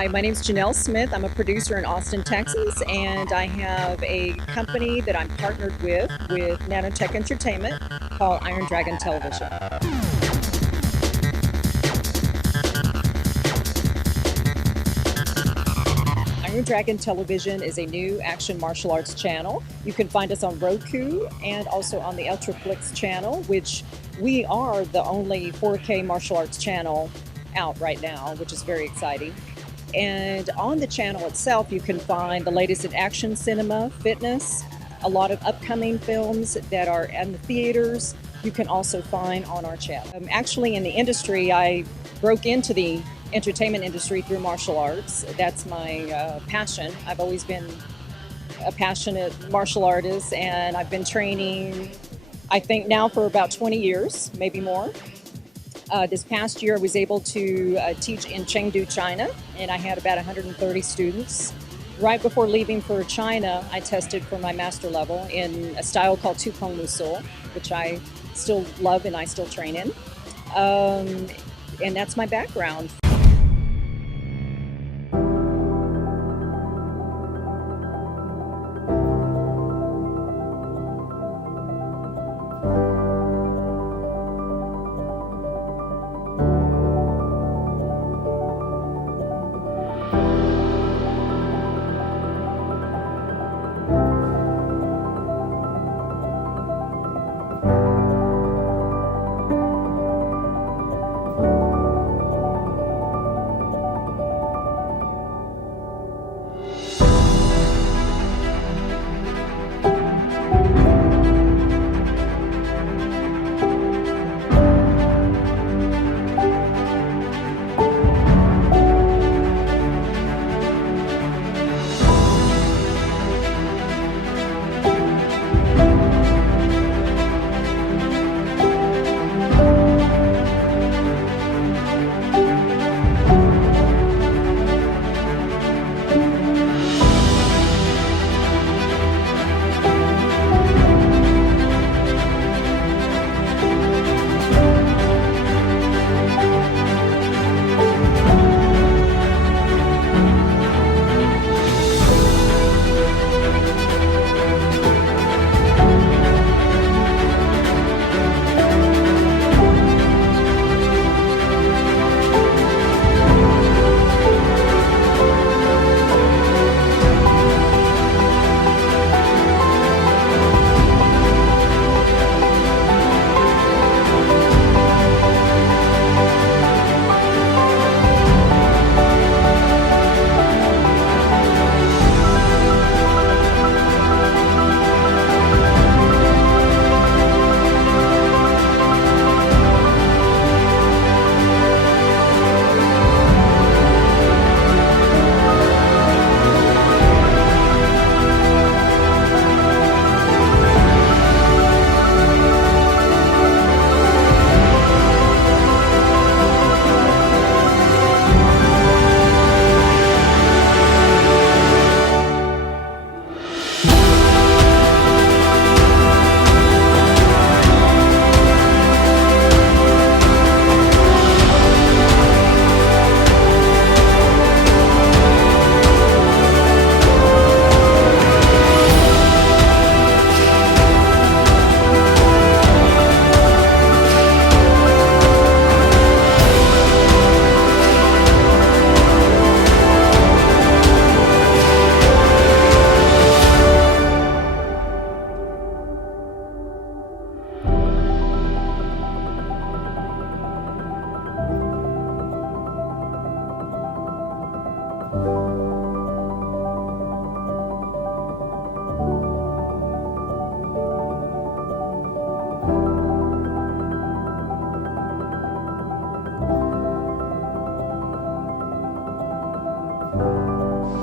Hi, my name is Janell Smith. I'm a producer in Austin, Texas, and I have a company that I'm partnered with Nanotech Entertainment called Iron Dragon Television. Iron Dragon Television is a new action martial arts channel. You can find us on Roku and also on the Ultraflix channel, which we are the only 4K martial arts channel out right now, which is very exciting. And on the channel itself, you can find the latest in action cinema, fitness, a lot of upcoming films that are in the theaters. You can also find on our channel. Actually, in the industry, I broke into the entertainment industry through martial arts. That's my passion. I've always been a passionate martial artist, and I've been training, I think now for about 20 years, maybe more. This past year, I was able to teach in Chengdu, China, and I had about 130 students. Right before leaving for China, I tested for my master level in a style called Tupeng Musul, which I still love and I still train in. And that's my background.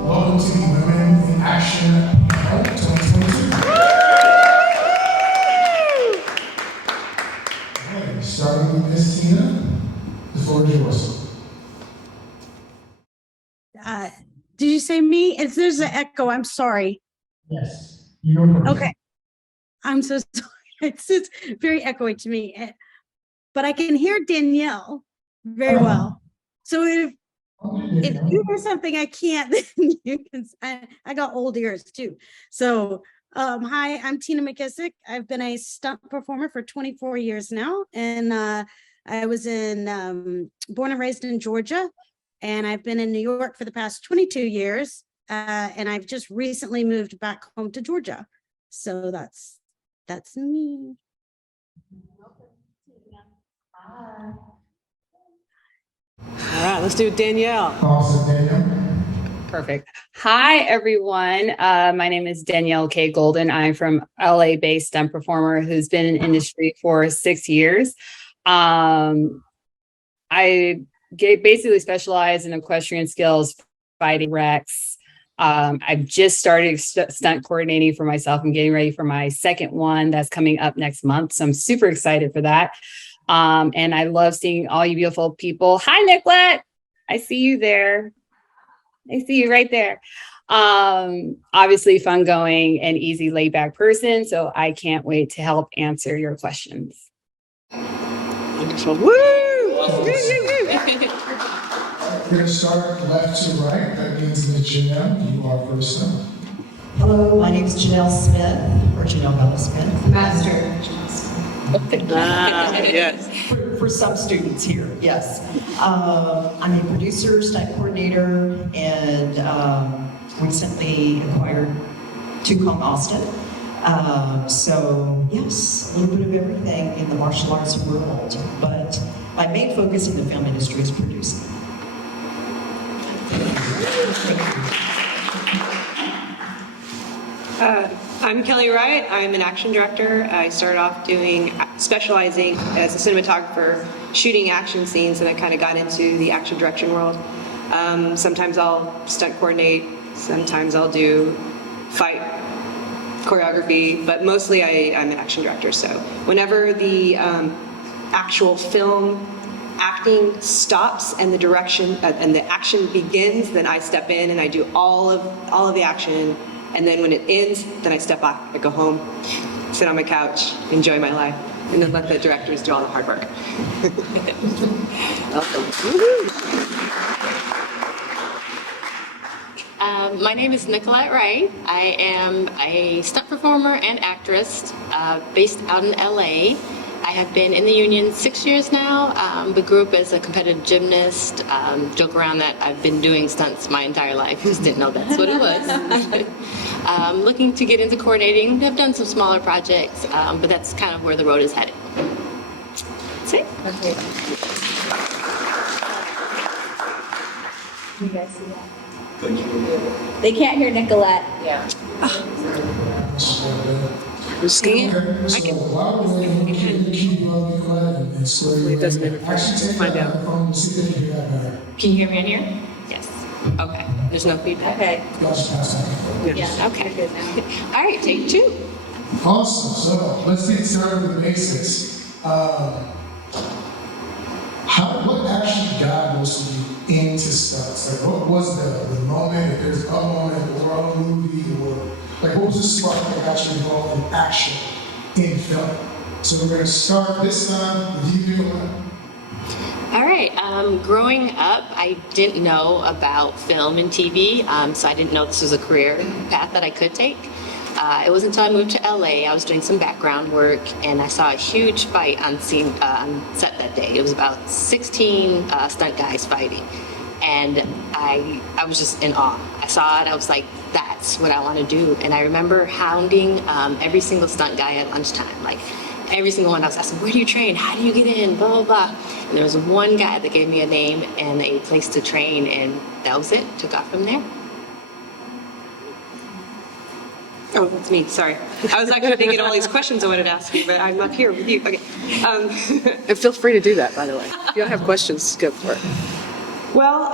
Welcome to Women in Action Help 2022. Okay, starting with Miss Tina, the floor is yours. Did you say me? If there's an echo, I'm sorry. Yes, you go first. Okay. I'm so sorry. It's just very echoey to me. But I can hear Danielle very well. So if you hear something I can't, then you can. I got old ears too. So, hi, I'm Tina Mckissick. I've been a stunt performer for 24 years now, and I was born and raised in Georgia, and I've been in New York for the past 22 years, and I've just recently moved back home to Georgia. So that's me. All right, let's do Danielle. Awesome, Danielle. Perfect. Hi, everyone. My name is Danielle Golden. I'm from LA-based stunt performer who's been in industry for 6 years. I basically specialize in equestrian skills, fighting wrecks. I've just started stunt coordinating for myself. I'm getting ready for my second one that's coming up next month. So I'm super excited for that. And I love seeing all you beautiful people. Hi, Nikkilette. I see you there. I see you right there. Obviously fun going and easy laid back person. So I can't wait to help answer your questions. Wonderful. Woo! We're going to start left to right. That means that Janelle, you are first up. Hello, my name is Janell Smith, or Janelle Smith. Master. Yes. For some students here, yes. I'm a producer, stunt coordinator, and recently acquired Tucson, Austin. So yes, a little bit of everything in the martial arts world, but my main focus in the film industry is producing. I'm Nikkilette Wright. I'm an action director. I started off specializing as a cinematographer, shooting action scenes, and I kind of got into the action direction world. Sometimes I'll stunt coordinate, sometimes I'll do fight choreography, but mostly I'm an action director. So whenever the actual film acting stops and the direction and the action begins, then I step in and I do all of the action. And then when it ends, then I step back. I go home, sit on my couch, enjoy my life, and then let the directors do all the hard work. My name is Nikkilette Wright. I am a stunt performer and actress based out in LA. I have been in the union 6 years now, but grew up as a competitive gymnast. Joke around that I've been doing stunts my entire life, just didn't know that's what it was. Looking to get into coordinating. I've done some smaller projects, but that's kind of where the road is headed. That's it. Okay. You guys see that? They can't hear Nikkilette. Yeah. Who's singing? I can. Hopefully it doesn't interfere. We'll find out. Can you hear me in here? Yes. Okay. There's no feedback. Okay. Yeah. Okay. All right. Take two. Awesome. So let's get started with the basics. What actually got most of you into stunts? Like, what was the moment? If there's a moment or a movie, or like, what was the spark that got you involved in action in film? So we're going to start this time with you, Danielle. All right. Growing up, I didn't know about film and TV, so I didn't know this was a career path that I could take. It wasn't until I moved to LA, I was doing some background work, and I saw a huge fight on set that day. It was about 16 stunt guys fighting, and I was just in awe. I saw it, I was like, that's what I want to do. And I remember hounding every single stunt guy at lunchtime, like every single one. I was asking, where do you train? How do you get in? Blah, blah, blah. And there was one guy that gave me a name and a place to train, and that was it. Took off from there. Oh, that's me. Sorry. I was actually thinking all these questions I wanted to ask you, but I'm up here with you. Okay. And feel free to do that, by the way. If you don't have questions, go for it. Well,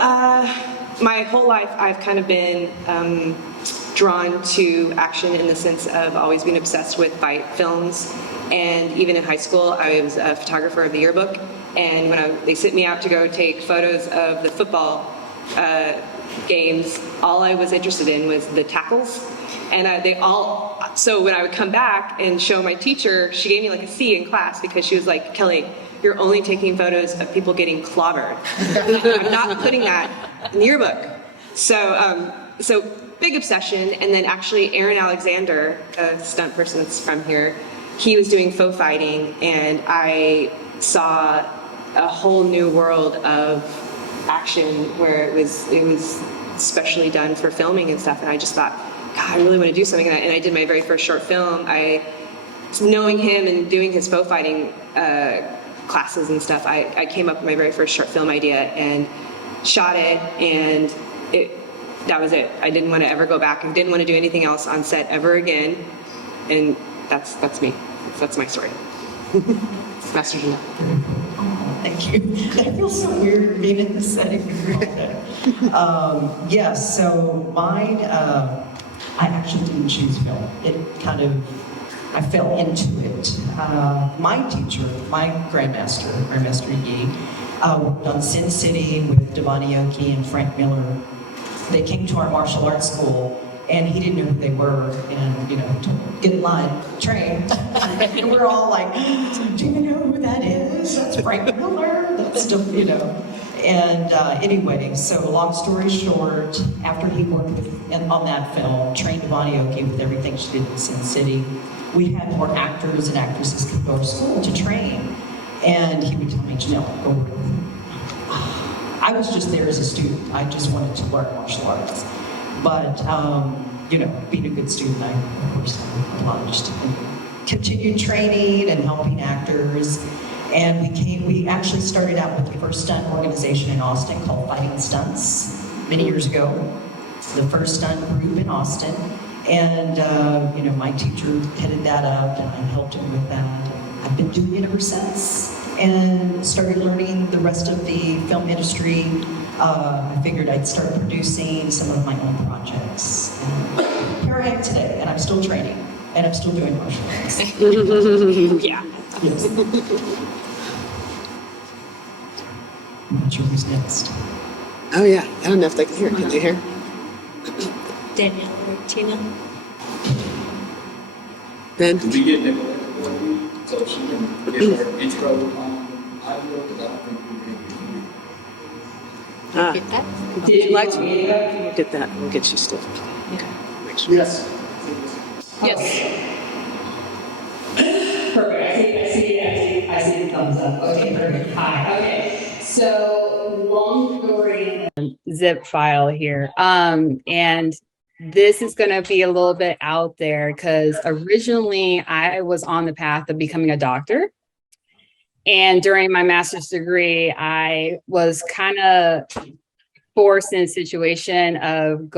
my whole life I've kind of been drawn to action in the sense of always being obsessed with fight films. And even in high school, I was a photographer of the yearbook. And when they sent me out to go take photos of the football games, all I was interested in was the tackles. And so when I would come back and show my teacher, she gave me like a C in class because she was like, Kelly, you're only taking photos of people getting clobbered. I'm not putting that in the yearbook. So big obsession. And then actually Aaron Alexander, a stunt person that's from here, he was doing faux fighting, and I saw a whole new world of action where it was specially done for filming and stuff. And I just thought, God, I really want to do something like that. And I did my very first short film. Knowing him and doing his faux fighting classes and stuff, I came up with my very first short film idea and shot it, and that was it. I didn't want to ever go back. I didn't want to do anything else on set ever again. And that's me. That's my story. Master Janelle. Thank you. I feel so weird being in this setting. Yes, so mine, I actually didn't choose film. It kind of, I fell into it. My teacher, my Grandmaster Yi, worked on Sin City with Devani Oki and Frank Miller. They came to our martial arts school, and he didn't know who they were, and, you know, to get in line, train. And we're all like, do you know who that is? That's Frank Miller, that's, you know. And anyway, so long story short, after he worked on that film, trained Devani Oki with everything she did in Sin City, we had more actors and actresses come to our school to train. And he would tell me, Janelle, go work with him. I was just there as a student. I just wanted to learn martial arts. But, you know, being a good student, I, of course, obliged and continued training and helping actors. And we actually started out with the first stunt organization in Austin called Fighting Stunts many years ago. The first stunt group in Austin. And, you know, my teacher headed that up, and I helped him with that. I've been doing it ever since, and started learning the rest of the film industry. I figured I'd start producing some of my own projects. And here I am today, and I'm still training, and I'm still doing martial arts. Yeah. Yes. I'm not sure who's next. Oh yeah, I don't know if they can hear it. Can you hear? Danielle or Tina? Ben? Did we get Nikkilette Wright so she can give her intro on audio? Because I don't think we can. Get that? Did you like to get that? We'll get you still. Okay. Make sure. Yes. Yes. Perfect. I see the thumbs up. Okay, perfect. Hi. Okay. So long story zip file here. And this is going to be a little bit out there because originally I was on the path of becoming a doctor. And during my master's degree, I was kind of forced in a situation of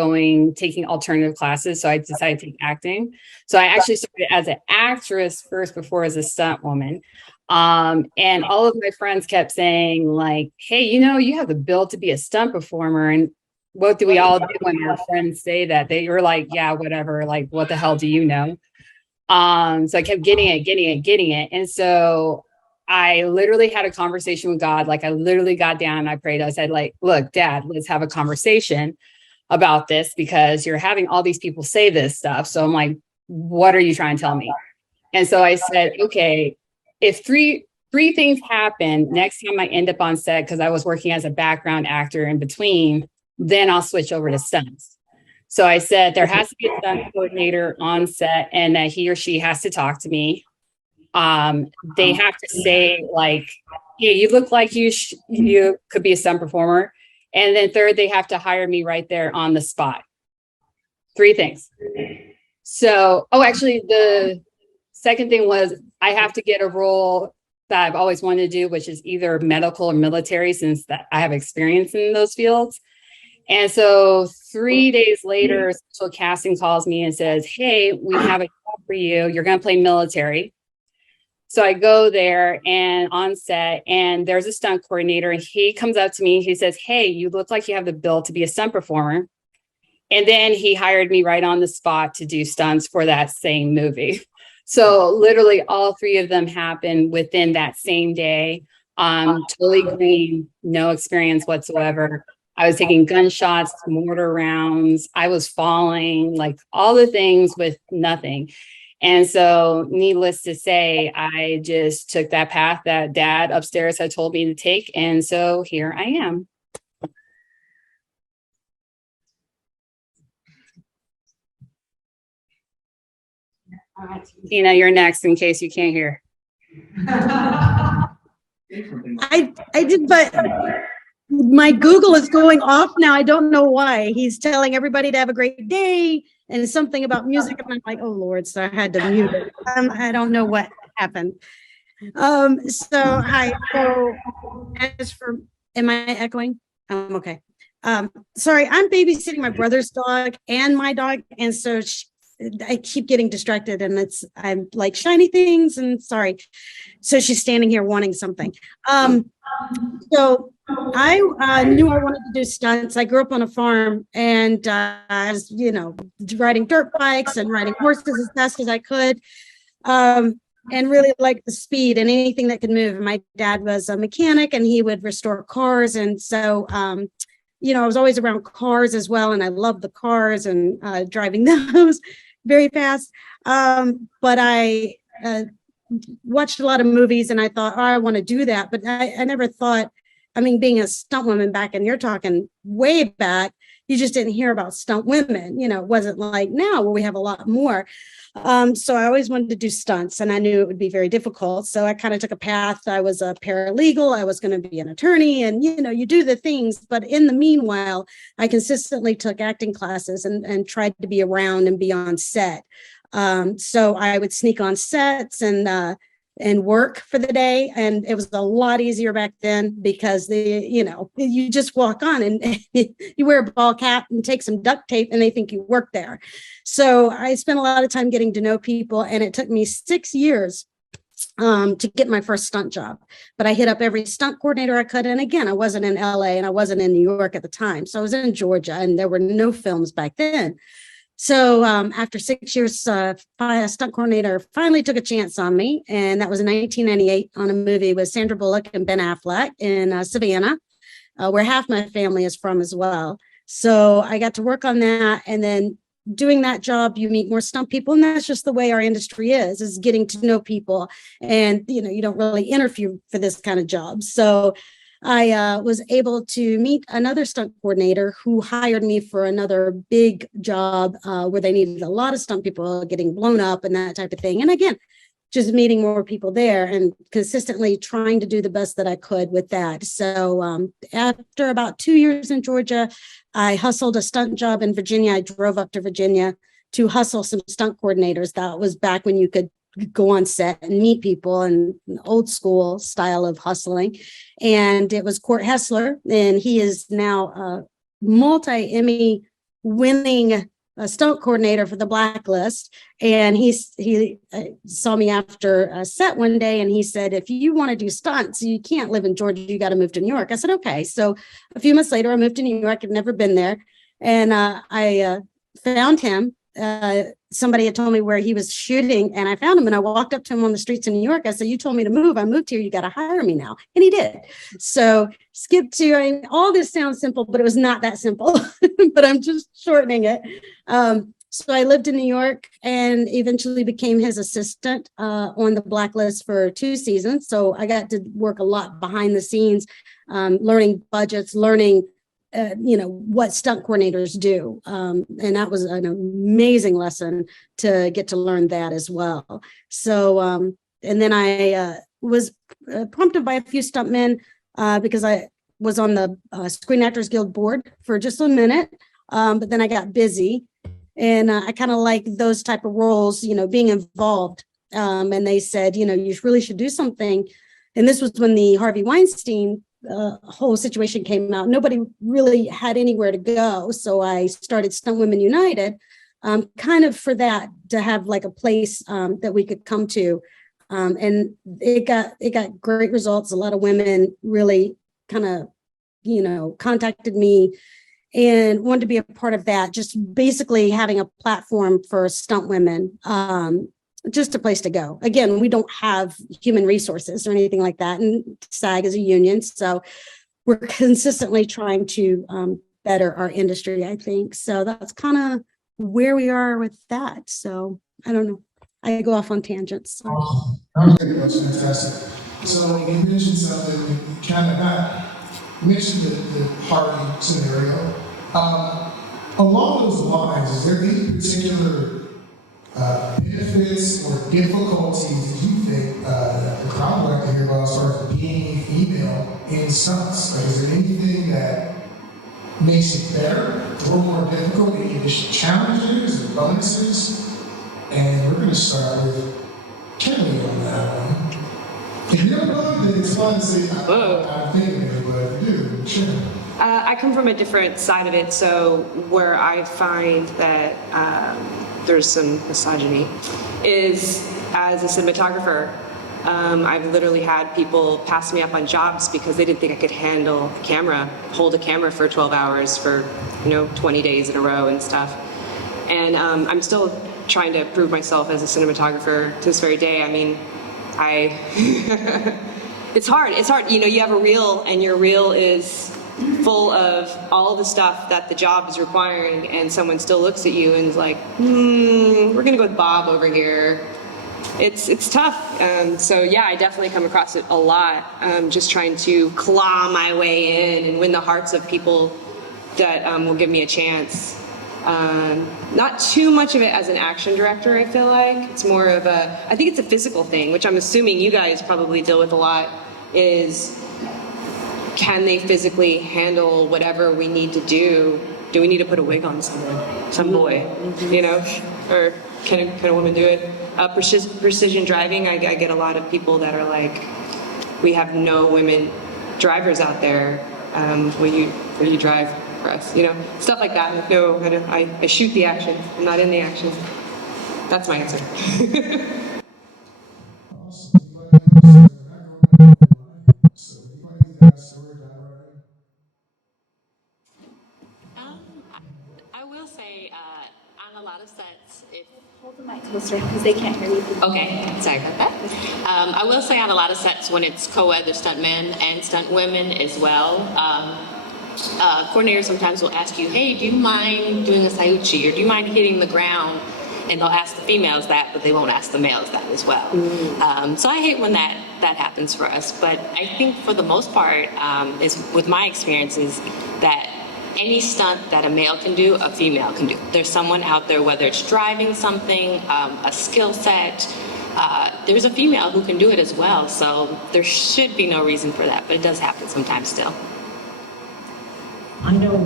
taking alternative classes. So I decided to take acting. So I actually started as an actress first before as a stunt woman. And all of my friends kept saying like, hey, you know, you have the build to be a stunt performer. And what do we all do when our friends say that? They were like, yeah, whatever. Like, what the hell do you know? So I kept getting it. And so I literally had a conversation with God. Like I literally got down and I prayed. I said like, look, Dad, let's have a conversation about this because you're having all these people say this stuff. So I'm like, what are you trying to tell me? And so I said, okay, if three things happen next time I end up on set, because I was working as a background actor in between, then I'll switch over to stunts. So I said, there has to be a stunt coordinator on set and that he or she has to talk to me. They have to say like, hey, you look like you could be a stunt performer. And then third, they have to hire me right there on the spot. 3 things. So, actually the second thing was I have to get a role that I've always wanted to do, which is either medical or military, since that I have experience in those fields. And so 3 days later, special casting calls me and says, hey, we have a job for you. You're going to play military. So I go there and on set, and there's a stunt coordinator, and he comes up to me. He says, hey, you look like you have the build to be a stunt performer. And then he hired me right on the spot to do stunts for that same movie. So literally all 3 of them happened within that same day. Totally green, no experience whatsoever. I was taking gunshots, mortar rounds. I was falling, like all the things with nothing. And so needless to say, I just took that path that Dad upstairs had told me to take. And so here I am. Tina, you're next in case you can't hear. I did, but my Google is going off now. I don't know why. He's telling everybody to have a great day and something about music. And I'm like, oh Lord, so I had to mute it. I don't know what happened. So hi. So as for, am I echoing? Okay. Sorry, I'm babysitting my brother's dog and my dog. And so I keep getting distracted and I'm like shiny things and sorry. So she's standing here wanting something. So I knew I wanted to do stunts. I grew up on a farm and I was, riding dirt bikes and riding horses as fast as I could. And really liked the speed and anything that could move. My dad was a mechanic and he would restore cars. And so, I was always around cars as well. And I loved the cars and driving those very fast. But I watched a lot of movies and I thought, oh, I want to do that. But I never thought, being a stunt woman back, and you're talking way back, you just didn't hear about stunt women. It wasn't like now where we have a lot more. So I always wanted to do stunts and I knew it would be very difficult. So I kind of took a path. I was a paralegal. I was going to be an attorney and, you do the things. But in the meanwhile, I consistently took acting classes and tried to be around and be on set. So I would sneak on sets and work for the day. And it was a lot easier back then because you just walk on and you wear a ball cap and take some duct tape and they think you work there. So I spent a lot of time getting to know people and it took me 6 years to get my first stunt job. But I hit up every stunt coordinator I could. And again, I wasn't in LA and I wasn't in New York at the time. So I was in Georgia and there were no films back then. So after 6 years, a stunt coordinator finally took a chance on me. And that was in 1998 on a movie with Sandra Bullock and Ben Affleck in Savannah, where half my family is from as well. So I got to work on that. And then doing that job, you meet more stunt people. And that's just the way our industry is getting to know people. And, you don't really interview for this kind of job. So I was able to meet another stunt coordinator who hired me for another big job where they needed a lot of stunt people getting blown up and that type of thing. And again, just meeting more people there and consistently trying to do the best that I could with that. So after about 2 years in Georgia, I hustled a stunt job in Virginia. I drove up to Virginia to hustle some stunt coordinators. That was back when you could go on set and meet people and old school style of hustling. And it was Court Hessler, and he is now a multi-Emmy winning stunt coordinator for The Blacklist. And he saw me after a set one day and he said, if you want to do stunts, you can't live in Georgia, you got to move to New York. I said, okay. So a few months later, I moved to New York. I'd never been there. And I found him. Somebody had told me where he was shooting and I found him and I walked up to him on the streets in New York. I said, you told me to move. I moved here. You got to hire me now. And he did. So skip to, all this sounds simple, but it was not that simple, but I'm just shortening it. So I lived in New York and eventually became his assistant on The Blacklist for 2 seasons. So I got to work a lot behind the scenes, learning budgets, learning what stunt coordinators do. And that was an amazing lesson to get to learn that as well. So, and then I was prompted by a few stuntmen because I was on the Screen Actors Guild board for just a minute, but then I got busy and I kind of like those type of roles, being involved. And they said, you really should do something. And this was when the Harvey Weinstein whole situation came out. Nobody really had anywhere to go. So I started Stunt Women United, kind of for that, to have like a place that we could come to. And it got great results. A lot of women really kind of, contacted me and wanted to be a part of that. Just basically having a platform for stunt women. Just a place to go. Again, we don't have human resources or anything like that. And SAG is a union. So we're consistently trying to better our industry, I think. So that's kind of where we are with that. So I don't know. I go off on tangents. So. Awesome. That's fantastic. So you mentioned something, you mentioned the Harvey scenario. Along those lines, is there any particular benefits or difficulties do you think that the crowd would like to hear about as far as being a female in stunts? Like, is there anything that makes it better, a little more difficult, any additional challenges or bonuses? And we're going to start with Kelly on that one. If you don't know, then it's fine to say, I'm thinking it, but if you do, sure. I come from a different side of it, so where I find that there's some misogyny is as a cinematographer. I've literally had people pass me up on jobs because they didn't think I could hold a camera for 12 hours for, 20 days in a row and stuff. And I'm still trying to prove myself as a cinematographer to this very day. I mean, it's hard. You have a reel, and your reel is full of all the stuff that the job is requiring, and someone still looks at you and is like, we're gonna go with Bob over here. It's tough. So yeah, I definitely come across it a lot. Just trying to claw my way in and win the hearts of people that will give me a chance. Not too much of it as an action director, I feel like. It's more of I think it's a physical thing, which I'm assuming you guys probably deal with a lot, is can they physically handle whatever we need to do? Do we need to put a wig on someone, some boy, or can a woman do it? Precision driving, I get a lot of people that are like, we have no women drivers out there. Will you drive for us? Stuff like that. No, I shoot the action. I'm not in the action. That's my answer. I will say, on a lot of sets, if Hold the mic closer because they can't hear you. okay, sorry about that. I will say on a lot of sets when it's co-ed, there's stuntmen and stuntwomen as well. Coordinators sometimes will ask you, hey, do you mind doing a sayuchi, or do you mind hitting the ground? And they'll ask the females that, but they won't ask the males that as well. So I hate when that happens for us. But I think for the most part, is with my experiences, that any stunt that a male can do, a female can do. There's someone out there, whether it's driving something, a skill set, there's a female who can do it as well. So there should be no reason for that, but it does happen sometimes still. I know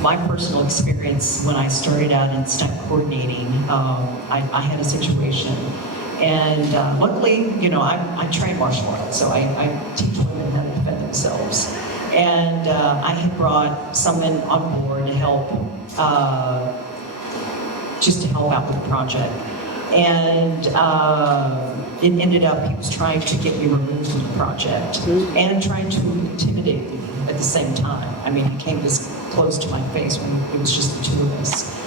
my personal experience when I started out in stunt coordinating, I had a situation. And luckily, I train martial arts, so I teach women how to defend themselves. And I had brought someone on board to help, just to help out with the project. And it ended up he was trying to get me removed from the project and trying to intimidate me at the same time. I mean, he came this close to my face when it was just the two of us.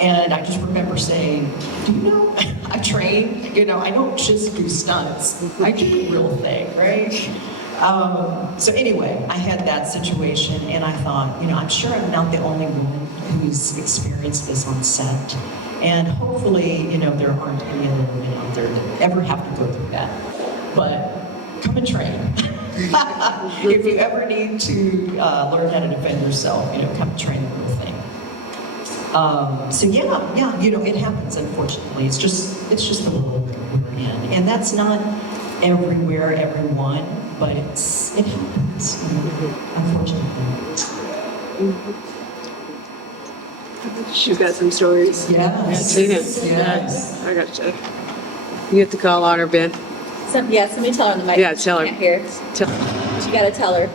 And I just remember saying, do you know, I train, I don't just do stunts, I do the real thing, right? So anyway, I had that situation, and I thought, I'm sure I'm not the only woman who's experienced this on set. And hopefully, there aren't any other women out there that ever have to go through that. But come and train. If you ever need to learn how to defend yourself, come and train the real thing. So yeah, it happens, unfortunately. It's just the world that we're in. And that's not everywhere, everyone, but it happens, unfortunately. She's got some stories. Yes. Yes. I got you. You have to call on her, Ben. Somebody tell her on the mic. Yeah, tell her. Can't hear. You gotta tell her.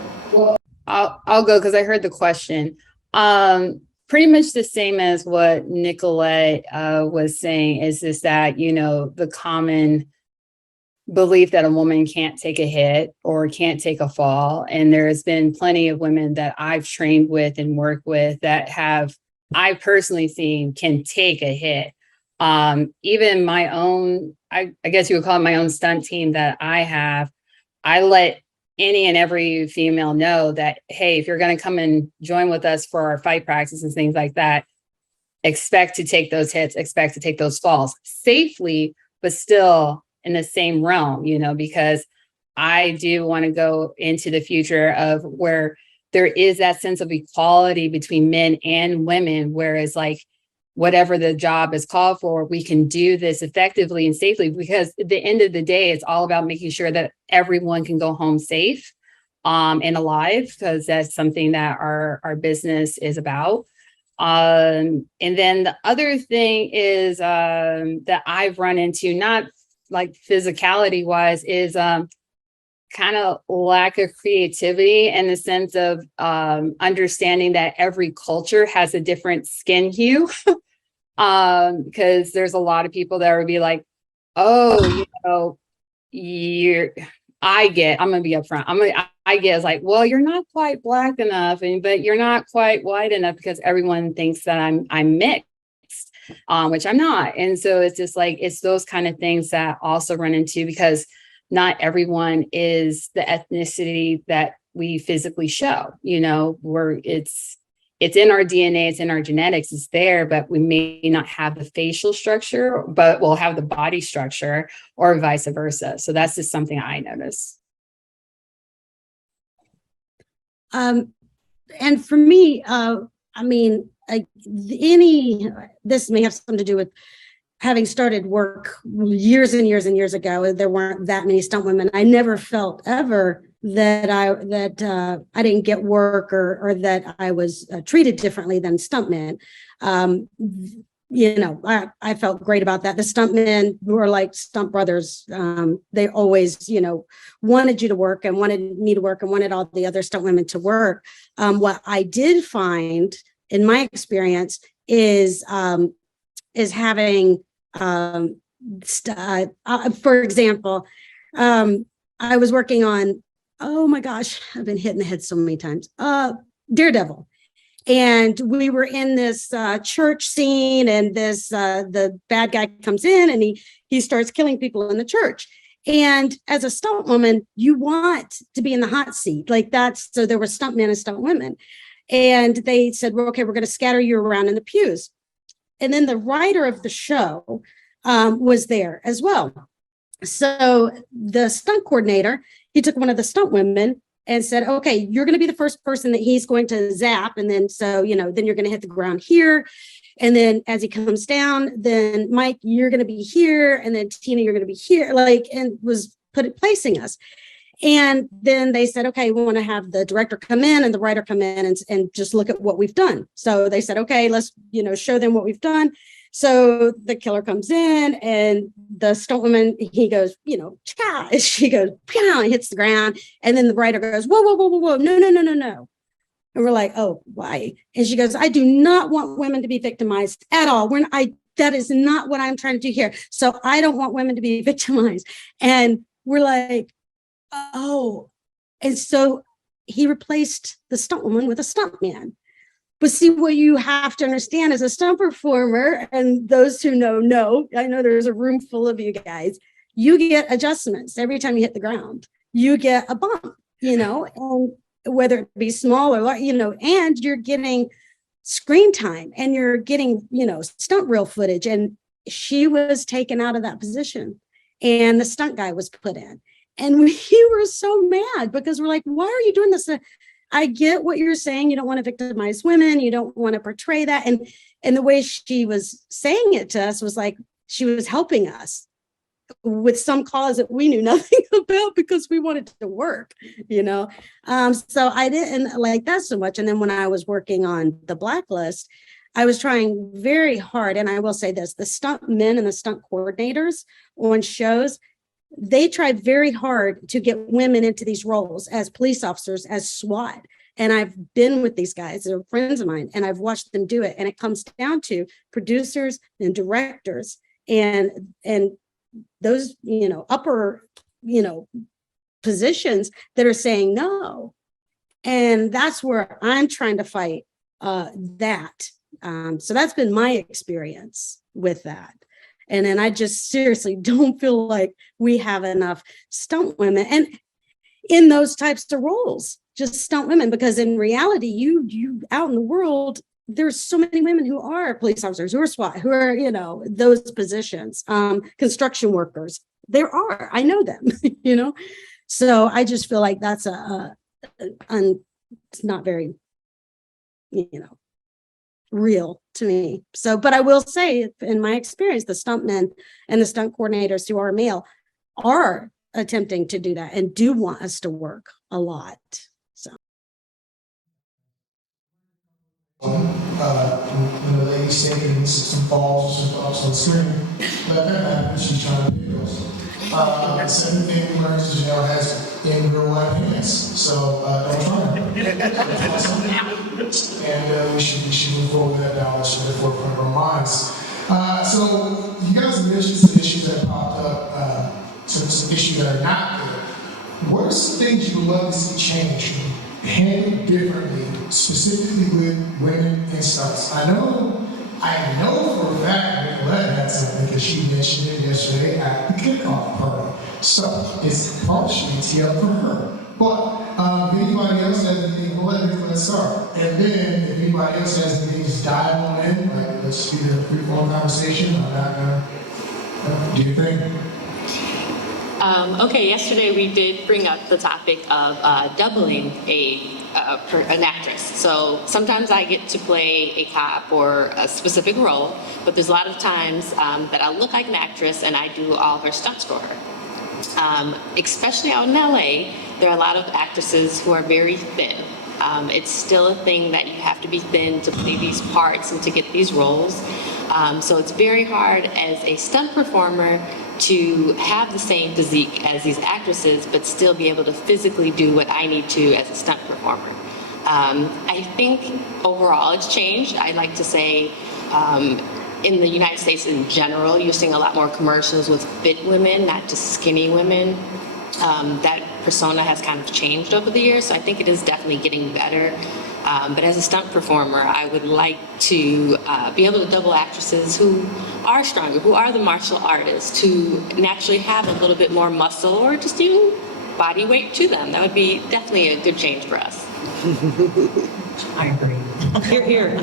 I'll go because I heard the question. Pretty much the same as what Nikkilette was saying, is just that, the common belief that a woman can't take a hit or can't take a fall. And there has been plenty of women that I've trained with and worked with that I've personally seen can take a hit. Even my own, I guess you would call it my own stunt team that I have, I let any and every female know that, hey, if you're going to come and join with us for our fight practice and things like that, expect to take those hits, expect to take those falls safely, but still in the same realm, because I do want to go into the future of where there is that sense of equality between men and women, whereas like whatever the job is called for, we can do this effectively and safely, because at the end of the day, it's all about making sure that everyone can go home safe and alive, because that's something that our business is about. And then the other thing is that I've run into, not like physicality wise, is kind of lack of creativity, in the sense of understanding that every culture has a different skin hue. Because there's a lot of people that would be like, oh, I'm gonna be upfront. I get, it's like, well, you're not quite black enough, but you're not quite white enough, because everyone thinks that I'm mixed, which I'm not. And so it's just like, it's those kind of things that also run into, because not everyone is the ethnicity that we physically show, it's in our DNA, it's in our genetics, it's there, but we may not have the facial structure, but we'll have the body structure, or vice versa. So that's just something I notice. And for me, this may have something to do with having started work years and years and years ago. There weren't that many stunt women. I never felt ever that I didn't get work, or that I was treated differently than stuntmen. I felt great about that. The stuntmen were like stunt brothers. They always, wanted you to work, and wanted me to work, and wanted all the other stunt women to work. What I did find in my experience is having, for example, I was working on, oh my gosh, I've been hit in the head so many times, Daredevil. And we were in this church scene, and the bad guy comes in, and he starts killing people in the church. And as a stunt woman, you want to be in the hot seat. So there were stunt men and stunt women. And they said, well, okay, we're going to scatter you around in the pews. And then the writer of the show was there as well. So the stunt coordinator, he took one of the stunt women and said, okay, you're going to be the first person that he's going to zap. And then, then you're going to hit the ground here. And then as he comes down, then Mike, you're going to be here. And then Tina, you're going to be here, and was placing us. And then they said, okay, we want to have the director come in and the writer come in and just look at what we've done. So they said, okay, let's, show them what we've done. So the killer comes in, and the stunt woman, he goes, cha, and she goes, pow, and hits the ground. And then the writer goes, whoa, whoa, whoa, whoa, whoa, no, no, no, no, no. And we're like, oh, why? And she goes, I do not want women to be victimized at all. That is not what I'm trying to do here. So I don't want women to be victimized. And we're like, oh. And so he replaced the stunt woman with a stunt man. But see, what you have to understand as a stunt performer, and those who know, I know there's a room full of you guys, you get adjustments every time you hit the ground. You get a bump, and whether it be small or, and you're getting screen time, and you're getting, stunt reel footage. And she was taken out of that position, and the stunt guy was put in. And we were so mad, because we're like, why are you doing this? I get what you're saying. You don't want to victimize women. You don't want to portray that. And the way she was saying it to us was like she was helping us with some cause that we knew nothing about, because we wanted to work, So I didn't like that so much. And then when I was working on The Blacklist, I was trying very hard. And I will say this, the stunt men and the stunt coordinators on shows, they tried very hard to get women into these roles as police officers, as SWAT. And I've been with these guys, they're friends of mine, and I've watched them do it. And it comes down to producers and directors and those, upper, positions that are saying no. And that's where I'm trying to fight that. So that's been my experience with that. And then I just seriously don't feel like we have enough stunt women and in those types of roles, just stunt women, because in reality, you out in the world, there's so many women who are police officers, who are SWAT, who are, those positions, construction workers. There are, I know them, So I just feel like that's it's not very, real to me. So, but I will say, in my experience, the stuntmen and the stunt coordinators who are male are attempting to do that and do want us to work a lot. So, when the lady saying some falls or some ups on the screen, let that happen. She's trying to do those. The second thing we learned is Janelle has in real life hands, so don't try it. And we should move forward with that knowledge in the forefront of our minds. So you guys mentioned some issues that popped up, some issues that are not there. What are some things you would love to see change, handled differently, specifically with women in stunts? I know for a fact Nikkilette had something because she mentioned it yesterday at the kickoff party. So it's partially teed up for her. But if anybody else has anything, we'll let Nikkilette start. And then if anybody else has anything, just dive on in. Like, let's do the free-flowing conversation. I'm not gonna do your thing. Okay, yesterday we did bring up the topic of doubling an actress. So sometimes I get to play a cop or a specific role, but there's a lot of times that I look like an actress and I do all her stunts for her. Especially out in LA, there are a lot of actresses who are very thin. It's still a thing that you have to be thin to play these parts and to get these roles. So it's very hard as a stunt performer to have the same physique as these actresses, but still be able to physically do what I need to as a stunt performer. I think overall it's changed. I like to say in the United States in general, you're seeing a lot more commercials with fit women, not just skinny women. That persona has kind of changed over the years, so I think it is definitely getting better. But as a stunt performer, I would like to be able to double actresses who are stronger, who are the martial artists, who naturally have a little bit more muscle or just even body weight to them. That would be definitely a good change for us. I agree. Here, here.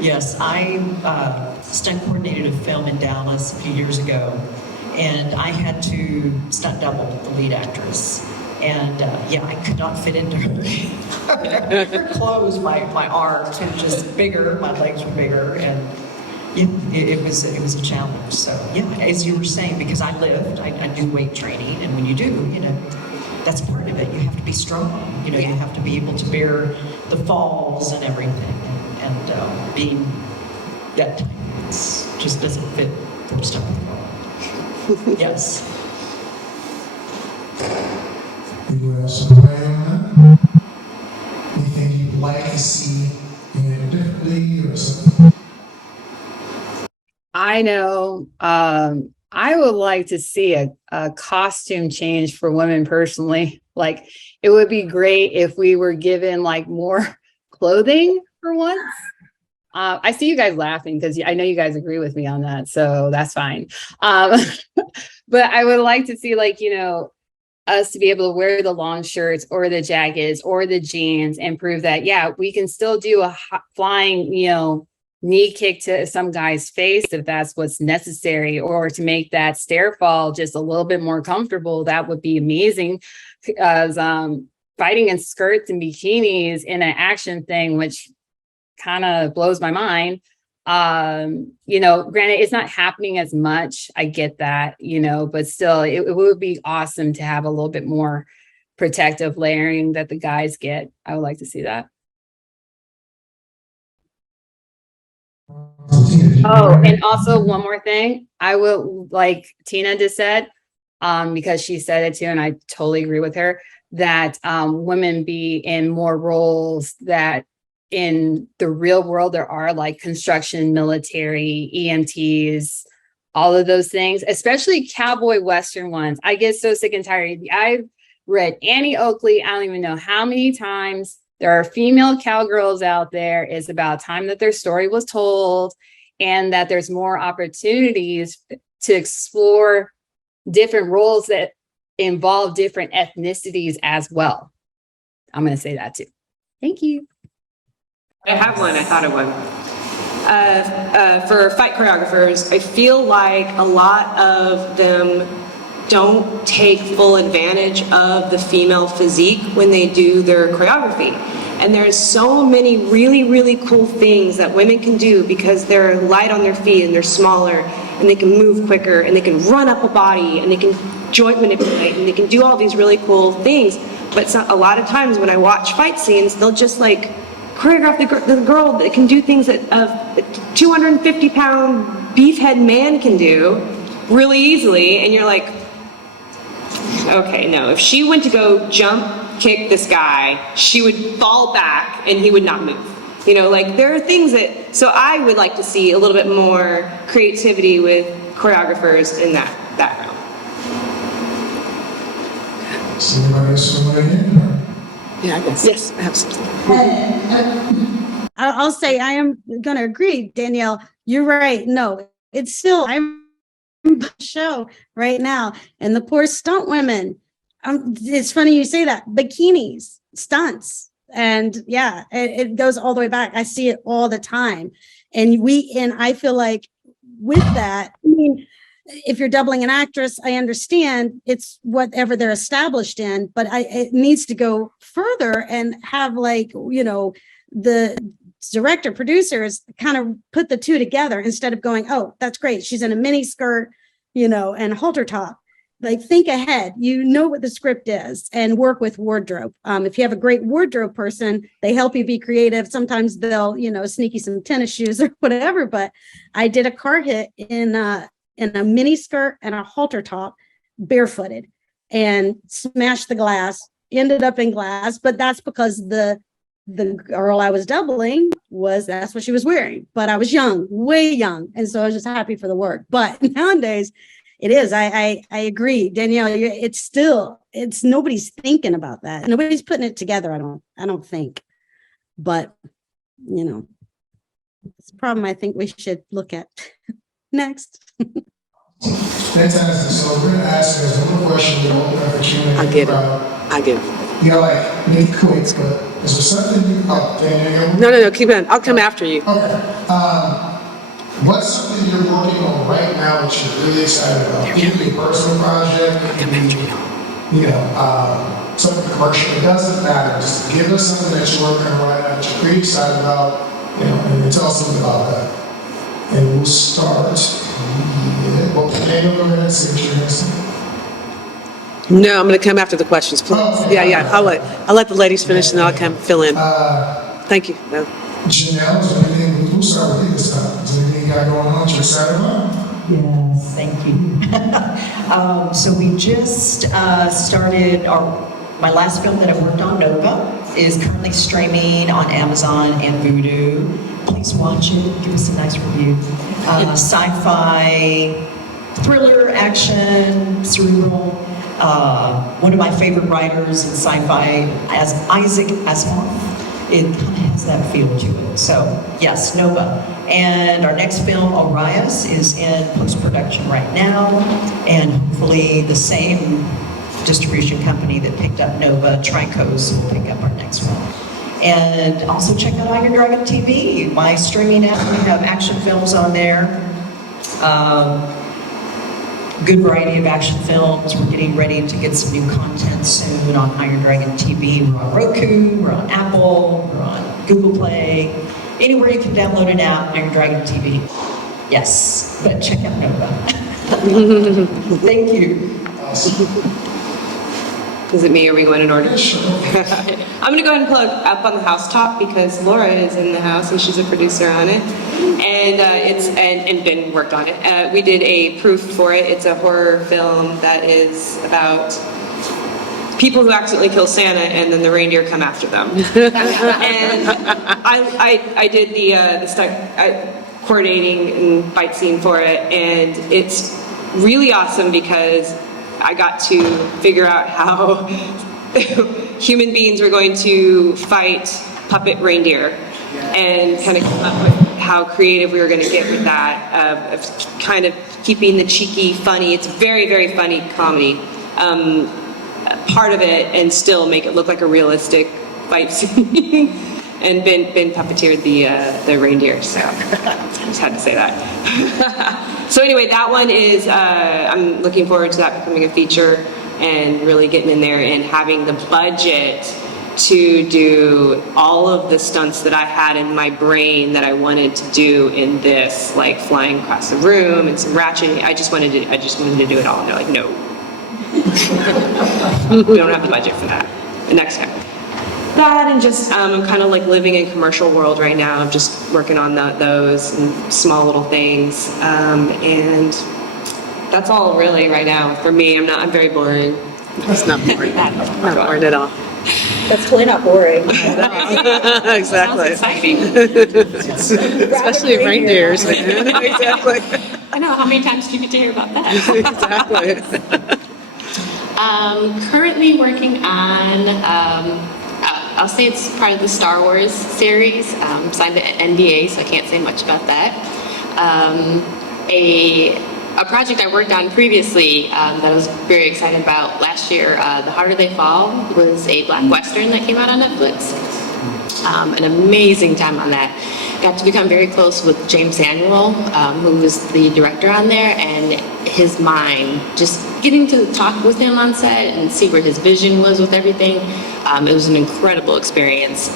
Yes, I stunt coordinated a film in Dallas a few years ago, and I had to stunt double the lead actress. And yeah, I could not fit into her. Her clothes, my arms were just bigger, my legs were bigger, and yeah, it was a challenge. So yeah, as you were saying, because I lift, I do weight training, and when you do, you know, that's part of it. You have to be strong. You know, you have to be able to bear the falls and everything, and being that tight, it just doesn't fit for stuff. Yes. Anyone else want to weigh in on that? Anything you'd like to see differently or something? I know. I would like to see a costume change for women personally. Like, it would be great if we were given like more clothing for once. I see you guys laughing because I know you guys agree with me on that, so that's fine. But I would like to see, like, you know, us to be able to wear the long shirts or the jackets or the jeans and prove that, yeah, we can still do a flying, you know, knee kick to some guy's face if that's what's necessary, or to make that stair fall just a little bit more comfortable. That would be amazing. Because fighting in skirts and bikinis in an action thing, which kind of blows my mind. You know, granted, it's not happening as much. I get that, you know, but still, it would be awesome to have a little bit more protective layering that the guys get. I would like to see that. Oh, and also one more thing, I would, like Tina just said, because she said it too, and I totally agree with her, that women be in more roles that in the real world there are, like construction, military, EMTs, all of those things, especially cowboy Western ones. I get so sick and tired. I've read Annie Oakley, I don't even know how many times. There are female cowgirls out there. It's about time that their story was told, and that there's more opportunities to explore different roles that involve different ethnicities as well. I'm going to say that too. Thank you. I have one. I thought of one. For fight choreographers, I feel like a lot of them don't take full advantage of the female physique when they do their choreography. And there's so many really, really cool things that women can do because they're light on their feet and they're smaller and they can move quicker and they can run up a body and they can joint manipulate and they can do all these really cool things. But a lot of times when I watch fight scenes, they'll just like choreograph the girl that can do things that a 250-pound beefhead man can do really easily, and you're like, okay, no, if she went to go jump kick this guy, she would fall back and he would not move. You know, like there are things that, so I would like to see a little bit more creativity with choreographers in that realm. Yeah, I guess. Yes, I have something. I'll say I am going to agree, Danielle. You're right. No, it's still, I'm show right now, and the poor stunt women. It's funny you say that. Bikinis, stunts, and yeah, it goes all the way back. I see it all the time, and I feel like with that, I mean, if you're doubling an actress, I understand it's whatever they're established in, but it needs to go further and have like, you know, the director producers kind of put the two together instead of going, oh, that's great, she's in a mini skirt, you know, and halter top. Like, think ahead, you know what the script is, and work with wardrobe. If you have a great wardrobe person, they help you be creative. Sometimes they'll, you know, sneaky some tennis shoes or whatever. But I did a car hit in a mini skirt and a halter top, barefooted, and smashed the glass, ended up in glass. But that's because the girl I was doubling that's what she was wearing. But I was young, way young. And so I was just happy for the work. But nowadays it is, I agree, Danielle, it's nobody's thinking about that. Nobody's putting it together. I don't think, but you know, it's a problem I think we should look at. Next. Fantastic. So we're going to ask you guys one question. We'll open up for Q&A. I get it. You know, like, make it quick, but is there something Danielle? No, keep it. I'll come after you. Okay. What's something you're working on right now that you're really excited about? It can be a personal project, it can be, you know, something commercial. It doesn't matter. Just give us something that you're working on right now that you're pretty excited about, you know, and tell us something about that. And we'll start. Well, Daniel, go ahead and see what you're going to say. No, I'm going to come after the questions, please. Oh, Yeah. I'll let the ladies finish, and then I'll come fill in. Thank you. No. Janelle, is there anything, we'll start with you this time. Is there anything you got going on that you're excited about? Yes, thank you. So we just started my last film that I worked on, Nova, is currently streaming on Amazon and Vudu. Please watch it. Give us a nice review. Sci-fi, thriller, action, cerebral. One of my favorite writers in sci-fi, as Isaac Asimov. It kind of has that feel to it. So yes, Nova. And our next film, Arias, is in post-production right now, and hopefully the same distribution company that picked up Nova, Tricos, will pick up our next one. And also check out Iron Dragon TV, my streaming app. We have action films on there. Good variety of action films. We're getting ready to get some new content soon on Iron Dragon TV. We're on Roku, we're on Apple, we're on Google Play. Anywhere you can download an app, Iron Dragon TV. Yes, but check out Nova. Thank you. Is it me or are we going in order? I'm going to go ahead and plug Up on the Housetop because Laura is in the house and she's a producer on it. And and Ben worked on it. We did a proof for it. It's a horror film that is about people who accidentally kill Santa and then the reindeer come after them. And I did the stunt coordinating and fight scene for it, and it's really awesome because I got to figure out how human beings were going to fight puppet reindeer, and kind of come up with how creative we were going to get with that, of kind of keeping the cheeky, funny, it's very, very funny comedy, part of it, and still make it look like a realistic fight scene. And Ben puppeteered the reindeer, so I just had to say that. So anyway, that one is, I'm looking forward to that becoming a feature and really getting in there and having the budget to do all of the stunts that I had in my brain that I wanted to do in this, like flying across the room and some ratcheting. I just wanted to do it all. And they're like, no, we don't have the budget for that. The next time. That and just I'm kind of like living in commercial world right now. I'm just working on those and small little things, and that's all really right now for me. I'm very boring. It's not boring. Not boring at all. That's totally not boring. Exactly. Exciting. Especially reindeers. Exactly. I know, how many times do you get to hear about that? Exactly. Currently working on, I'll say it's part of the Star Wars series. Signed an NDA, so I can't say much about that. A project I worked on previously that I was very excited about last year, The Harder They Fall, was a Black Western that came out on Netflix. An amazing time on that. Got to become very close with James Samuel, who was the director on there, and his mind, just getting to talk with him on set and see where his vision was with everything. It was an incredible experience.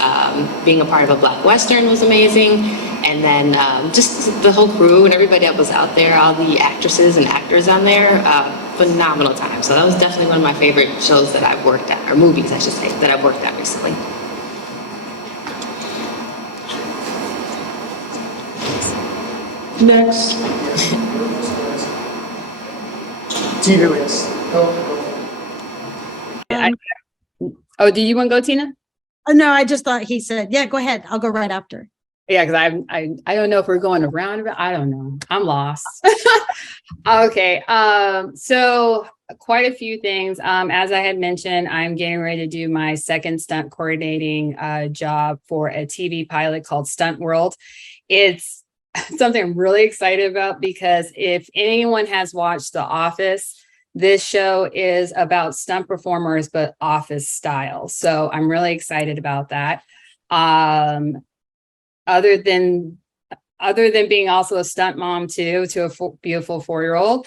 Being a part of a Black Western was amazing. And then just the whole crew and everybody that was out there, all the actresses and actors on there, phenomenal time. So that was definitely one of my favorite shows that I've worked at, or movies, I should say, that I've worked at recently. Next. Tina Reyes. Oh, do you want to go, Tina? Oh, no, I just thought he said, yeah, go ahead. I'll go right after. Yeah, because I don't know if we're going around. I don't know. I'm lost. Okay. So quite a few things. As I had mentioned, I'm getting ready to do my second stunt coordinating job for a TV pilot called Stunt World. It's something I'm really excited about because if anyone has watched The Office, this show is about stunt performers, but office style. So I'm really excited about that. Other than being also a stunt mom too, to a beautiful 4-year-old,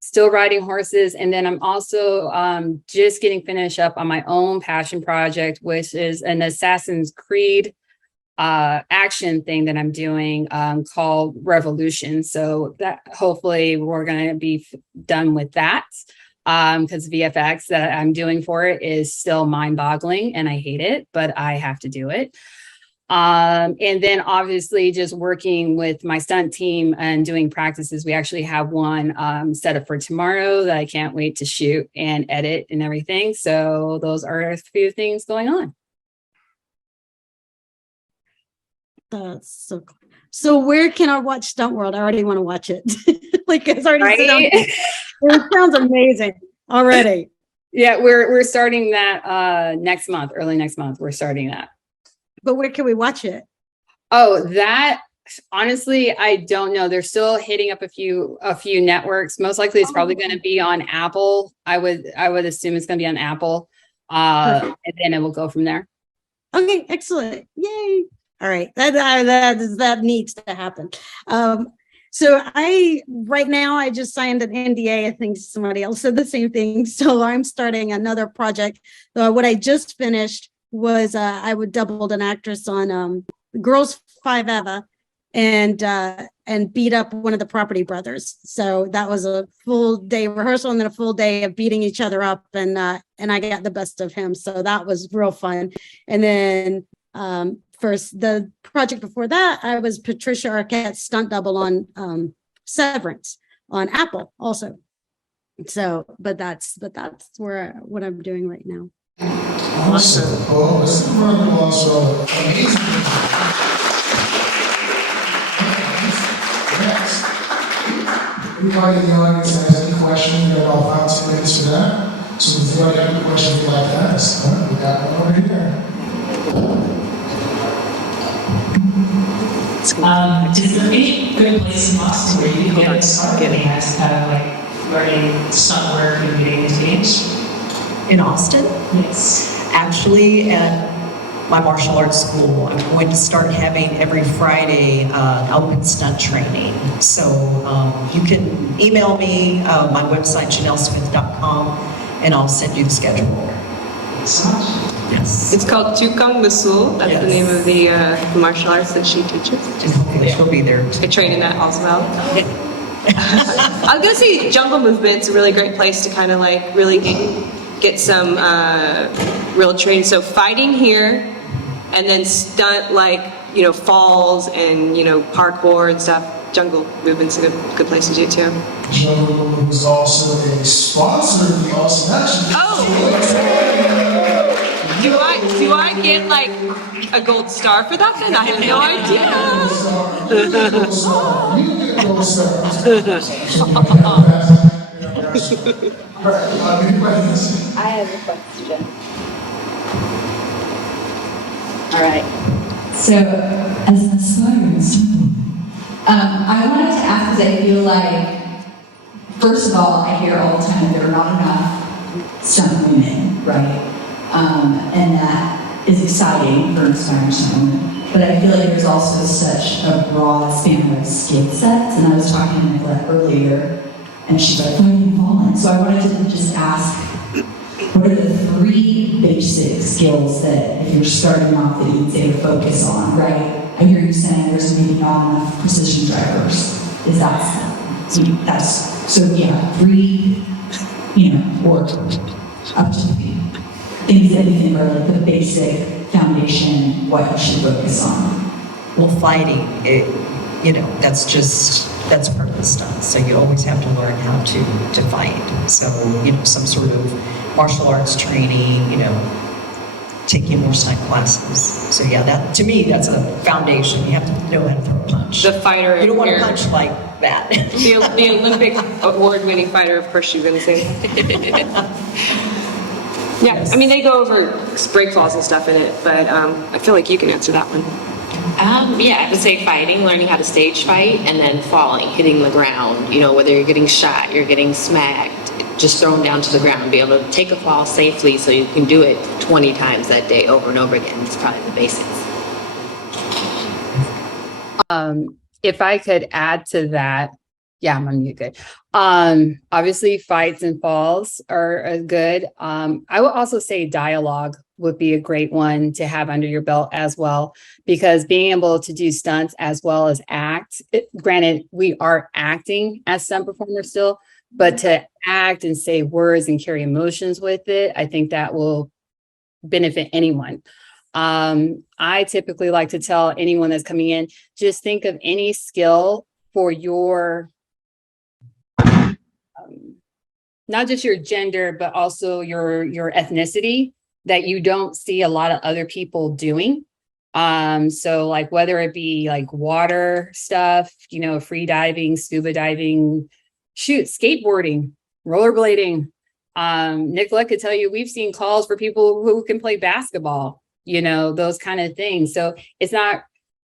still riding horses. And then I'm also just getting finished up on my own passion project, which is an Assassin's Creed action thing that I'm doing called Revolution. So that hopefully we're going to be done with that because VFX that I'm doing for it is still mind-boggling and I hate it, but I have to do it. And then obviously just working with my stunt team and doing practices. We actually have one set up for tomorrow that I can't wait to shoot and edit and everything. So those are a few things going on. That's so cool. So where can I watch Stunt World? I already want to watch it. Like it's already Right? it sounds amazing already. Yeah, we're starting that next month, early next month. We're starting that. But where can we watch it? Oh, that honestly, I don't know. They're still hitting up a few networks. Most likely it's probably going to be on Apple. I would assume it's going to be on Apple. And then it will go from there. Okay, excellent. Yay. All right. That needs to happen. So right now I just signed an NDA. I think somebody else said the same thing. So I'm starting another project. What I just finished was I would doubled an actress on Girls 5 Eva and beat up one of the Property Brothers. So that was a full day rehearsal and then a full day of beating each other up, and I got the best of him. So that was real fun. And then first the project before that, I was Patricia Arquette's stunt double on Severance on Apple also. So but that's what I'm doing right now. Awesome. Well, let's give a round of applause for amazing. Next, everybody in the audience has any questions, we got about 5 to 10 minutes for that. So if anybody have any questions you'd like to ask, we got one over here. Is there any good place in Boston where you can get started as learning stunt work and getting into games? In Austin? Yes. Actually, at my martial arts school, I'm going to start having every Friday open stunt training. So you can email me, my website, janellsmith.com, and I'll send you the schedule. you so much. Yes. It's called Tukang Musul. That's the name of the martial arts that she teaches. And hopefully she'll be there. I train in that also. I was gonna say Jungle Movement's a really great place to kind of like really get some real training. So fighting here, and then stunt like falls and parkour and stuff. Jungle Movement's a good place to do too. Jungle Movement was also a sponsor of the Awesome Action. Oh! Do I get like a gold star for that then? I have no idea. You get a gold star. You get a gold star. I have a question. All right. So, as an aspiring student, I wanted to ask, because I feel like, first of all, I hear all the time that there are not enough stunt women, right? And that is exciting for an aspiring stunt woman. But I feel like there's also such a broad span of skill sets. And I was talking to Nikkilette earlier, and she's like, fighting and falling. So I wanted to just ask, what are the 3 basic skills that if you're starting off that you'd say to focus on, right? I hear you saying there's maybe not enough precision drivers. Is that's, so yeah, 3, or up to 3 things that you think are like the basic foundation, what you should focus on. Well, fighting, that's part of the stunt. So you always have to learn how to fight. So, some sort of martial arts training, taking more stunt classes. So yeah, that to me, that's a foundation. You have to know how to throw a punch. The fighter. You don't want to punch like that. The Olympic award-winning fighter, of course, you're going to say. Yeah, I mean, they go over break falls and stuff in it, but I feel like you can answer that one. Yeah, I would say fighting, learning how to stage fight, and then falling, hitting the ground. Whether you're getting shot, you're getting smacked, just thrown down to the ground, be able to take a fall safely so you can do it 20 times that day over and over again. It's probably the basics. If I could add to that, yeah, I'm mute good. Obviously fights and falls are good. I would also say dialogue would be a great one to have under your belt as well, because being able to do stunts as well as act, granted, we are acting as stunt performers still, but to act and say words and carry emotions with it, I think that will benefit anyone. I typically like to tell anyone that's coming in, just think of any skill for your, not just your gender, but also your ethnicity that you don't see a lot of other people doing. So like whether it be like water stuff, free diving, scuba diving, skateboarding, rollerblading. Nikkilette could tell you, we've seen calls for people who can play basketball, those kind of things. So it's not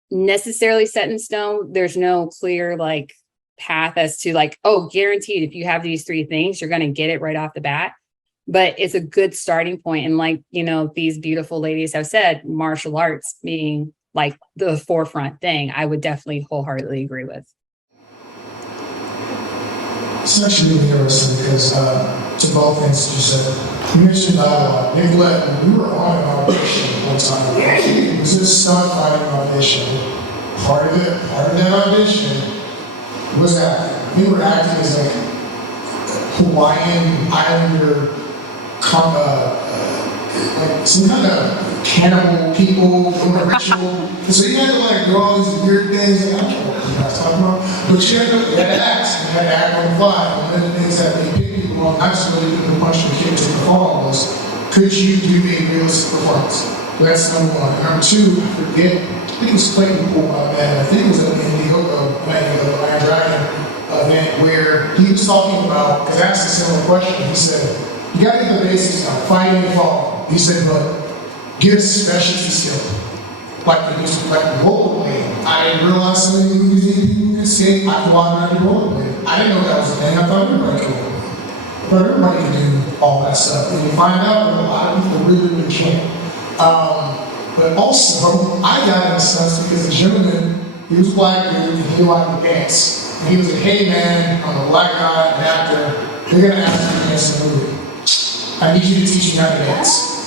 necessarily set in stone. There's no clear like path as to like, oh, guaranteed if you have these 3 things, you're going to get it right off the bat. But it's a good starting point. And like, these beautiful ladies have said, martial arts being like the forefront thing, I would definitely wholeheartedly agree with. It's actually really interesting because to both things that you said, you mentioned dialogue. Nikkilette, when we were on an audition one time, it was a stunt fighting audition. Part of that audition was acting. We were acting as like Hawaiian Islander, like some kind of cannibal people doing a ritual. And so you had to like do all these weird things. Like, I don't know what you guys talking about. But you had to act. You had to act on the fly. One of the things that made people on, not just really doing the punch and kick to the fall, was could you do a realistic performance? That's number 1. And number 2, I forget, I think it was Clayton Poole, man. I think it was an Indiegogo, Iron Dragon event where he was talking about, because I asked a similar question. He said, you got to get the basics down, fighting and falling. He said, but get a specialty skill. Like rollerblading. I didn't realize some of these people could skate. I could walk around and rollerblade. I didn't know that was a thing. I thought everybody could. But everybody can do all that stuff. And you find out that a lot of people really, really can't. But also, I got into stunts because a gentleman, he was black dude, and he liked to dance. And he was like, hey man, I'm a black guy, an actor, they're gonna ask me to dance in a movie. I need you to teach me how to dance.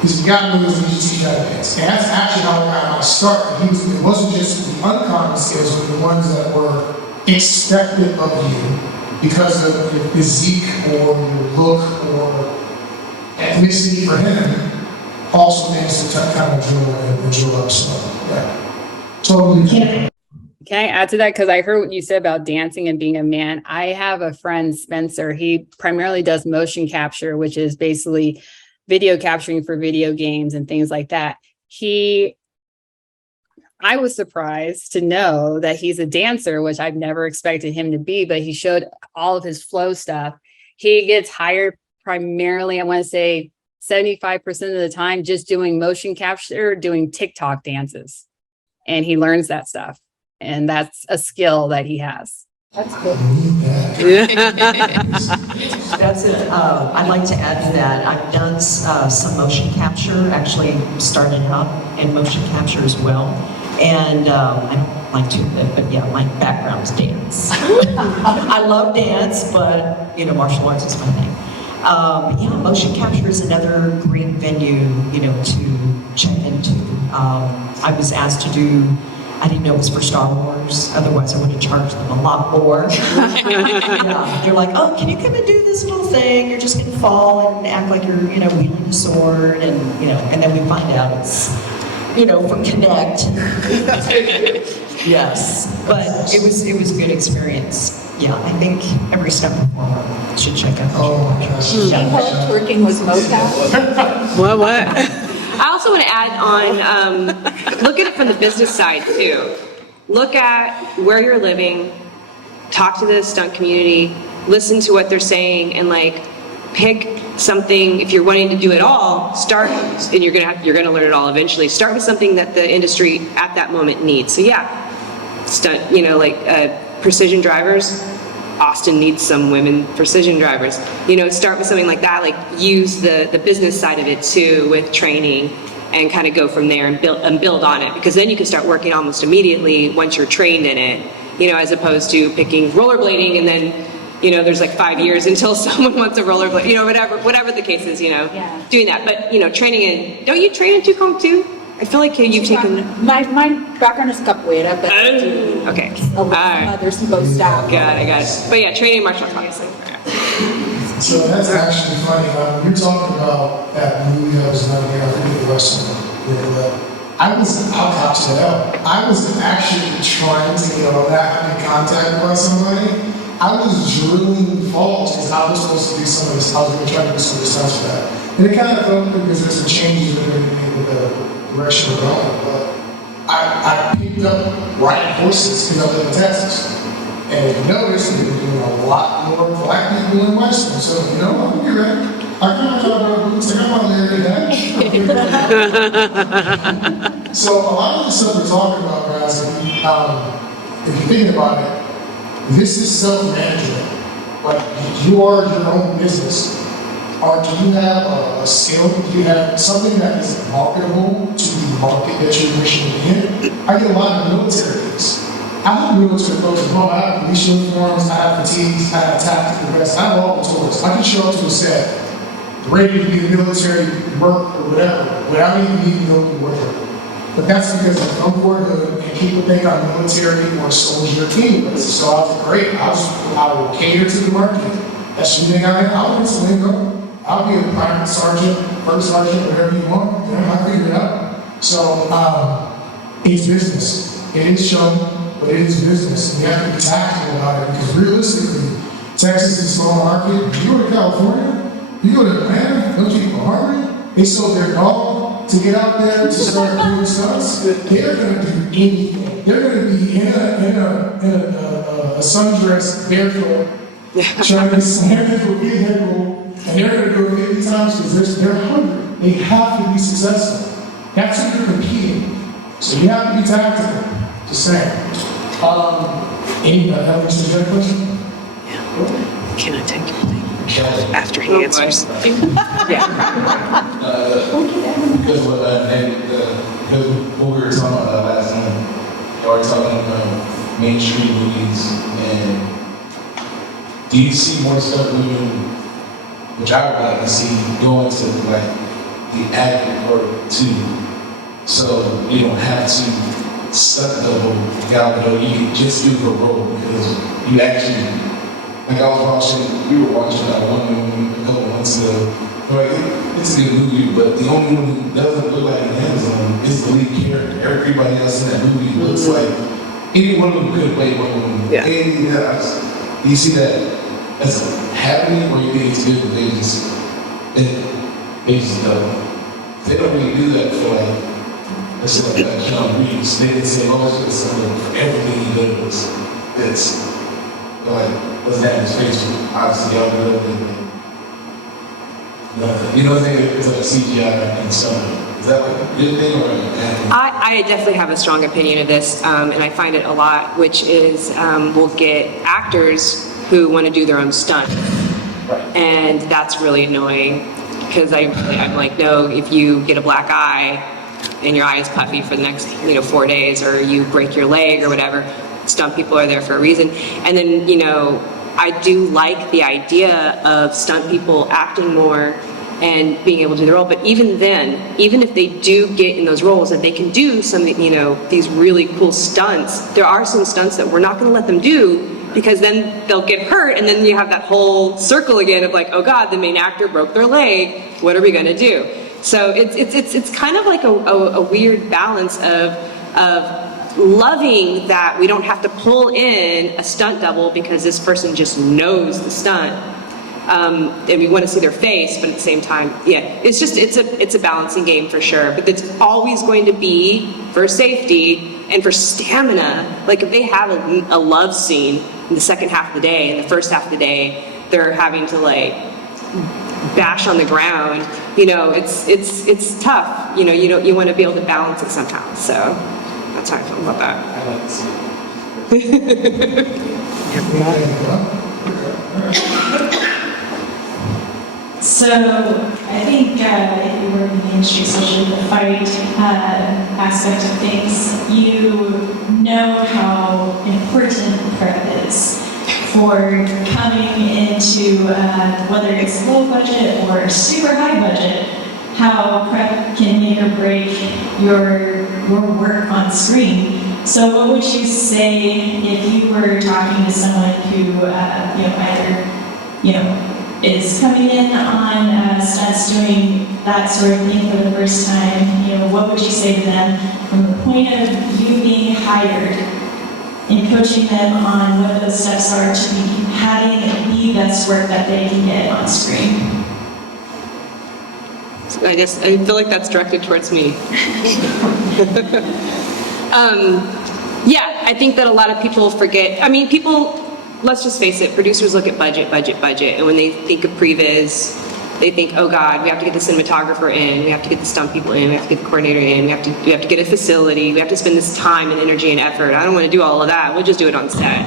He said, you gotta move, you just teach you how to dance. And that's actually how I got my start. It wasn't just the uncommon skills, but the ones that were expected of you because of your physique or your look or ethnicity for him. Also things to kind of drill up. So, yeah. Totally. Can I add to that? Because I heard what you said about dancing and being a man. I have a friend, Spencer. He primarily does motion capture, which is basically video capturing for video games and things like that. I was surprised to know that he's a dancer, which I've never expected him to be, but he showed all of his flow stuff. He gets hired primarily, I want to say 75% of the time, just doing motion capture, doing TikTok dances. And he learns that stuff. And that's a skill that he has. That's good. That's it. I'd like to add to that. I've done some motion capture, actually started out in motion capture as well. And I don't like to admit, but yeah, my background is dance. I love dance, but martial arts is my thing. Yeah, motion capture is another great venue, to check into. I was asked to do, I didn't know it was for Star Wars, otherwise I would have charged them a lot more. Yeah, you're like, oh, can you come and do this little thing? You're just gonna fall and act like you're, wielding a sword, and and then we find out it's, from Connect. Yes, but it was a good experience. Yeah, I think every stunt performer should check out. She helped working with mocap. What? I also want to add on, look at it from the business side too. Look at where you're living, talk to the stunt community, listen to what they're saying, and pick something. If you're wanting to do it all, start, and you're gonna learn it all eventually. Start with something that the industry at that moment needs. So yeah, stunt, precision drivers. Austin needs some women precision drivers. Start with something like that, use the business side of it too with training, and kind of go from there and build on it, because then you can start working almost immediately once you're trained in it, as opposed to picking rollerblading and then, there's 5 years until someone wants a rollerblade, whatever the case is, doing that. But, training in, don't you train in Tukong too? I feel like you've taken... My background is capoeira, but okay. A lot of others both staff. Got it. But yeah, training in martial arts, obviously. So that's actually funny. You're talking about that movie that was not here, I forget the rest of it. I'll catch it out. I was actually trying to get on that, in contact with somebody. I was drilling falls because I was supposed to do some of this. I was going to try to do some of the stuff for that. And it kind of felt because there's some changes that are going to be with the direction we're going. But I picked up riding horses because I live in Texas. And if you notice, we're doing a lot more black people in Western. So, I'm going to be ready. I kind of got my boots, I got my Larry hat. So a lot of the stuff we're talking about, guys, if you think about it, this is self-management. You are your own business. Or do you have a skill? Do you have something that is marketable to the market that you're wishing to be in? I get a lot of military things. I have military clothes at home. I have police uniforms, I have fatigues, I have tactical vests, I have all the tools. I can show up to a set, ready to be the military work or whatever, without even needing to know the word. But that's because I come for good, and people think I'm military or soldier team. So I was great. I will cater to the market. That's the thing I'll get some lingo. I'll be a private sergeant, first sergeant, whatever you want. I figure it out. So it's business. It is show, but it is business. And you have to be tactical about it, because realistically, Texas is a small market. You go to California, you go to Atlanta, those people are hungry. They sold their dog to get out there to start doing stunts. They're going to do anything. They're going to be in a sundress, barefoot, trying to slam into a vehicle, and they're going to do it 50 times because they're hungry. They have to be successful. That's what you're competing. So you have to be tactical. Just saying. Anybody have a specific question? Yeah. Can I take your thing? After he answers. Because what we were talking about last time, y'all were talking about mainstream movies, and do you see more stuff moving, which I would like to see, going to the acting part too. So you don't have to stunt double Gal Gadot. You can just do her role because you actually, like I was watching, we were watching Wonder Woman a couple months ago. Right, it's a good movie, but the only one who doesn't look like an Amazon is the lead character. Everybody else in that movie looks like any one of them could play Wonder Woman. Yeah. And you see that that's happening, or you think it's good, but they just don't. They don't really do that for like, let's say like John Reeves. They didn't say, oh, it's just for everything he does. It's like, doesn't have his face, obviously y'all know that. You know what I'm saying? It's like a CGI and stuff. Is that like a good thing or a bad thing? I definitely have a strong opinion of this, and I find it a lot, which is we'll get actors who want to do their own stunt. Right. And that's really annoying because I'm like, no, if you get a black eye and your eye is puffy for the next 4 days, or you break your leg or whatever, stunt people are there for a reason. And then, I do like the idea of stunt people acting more and being able to do the role, but even then, even if they do get in those roles and they can do some, these really cool stunts, there are some stunts that we're not going to let them do because then they'll get hurt, and then you have that whole circle again of like, oh God, the main actor broke their leg, what are we going to do? So it's kind of like a weird balance of loving that we don't have to pull in a stunt double because this person just knows the stunt, and we want to see their face, but at the same time, it's a balancing game for sure. But it's always going to be for safety and for stamina. Like if they have a love scene in the second half of the day, and the first half of the day they're having to like bash on the ground, it's tough. You want to be able to balance it somehow. So. That's how I feel about that. I like to see So I think if you work in the industry, especially the fight aspect of things, you know how important prep is for coming into whether it's low budget or super high budget, how prep can make or break your work on screen. So what would you say if you were talking to someone who either is coming in on stunts, doing that sort of thing for the first time? What would you say to them from the point of you being hired and coaching them on what those steps are to be having the best work that they can get on screen? I feel like that's directed towards me. I think that a lot of people forget. I mean, let's just face it, producers look at budget, and when they think of previs, they think, oh God, we have to get the cinematographer in, we have to get the stunt people in, we have to get the coordinator in, we have to get a facility, we have to spend this time and energy and effort. I don't want to do all of that. We'll just do it on set.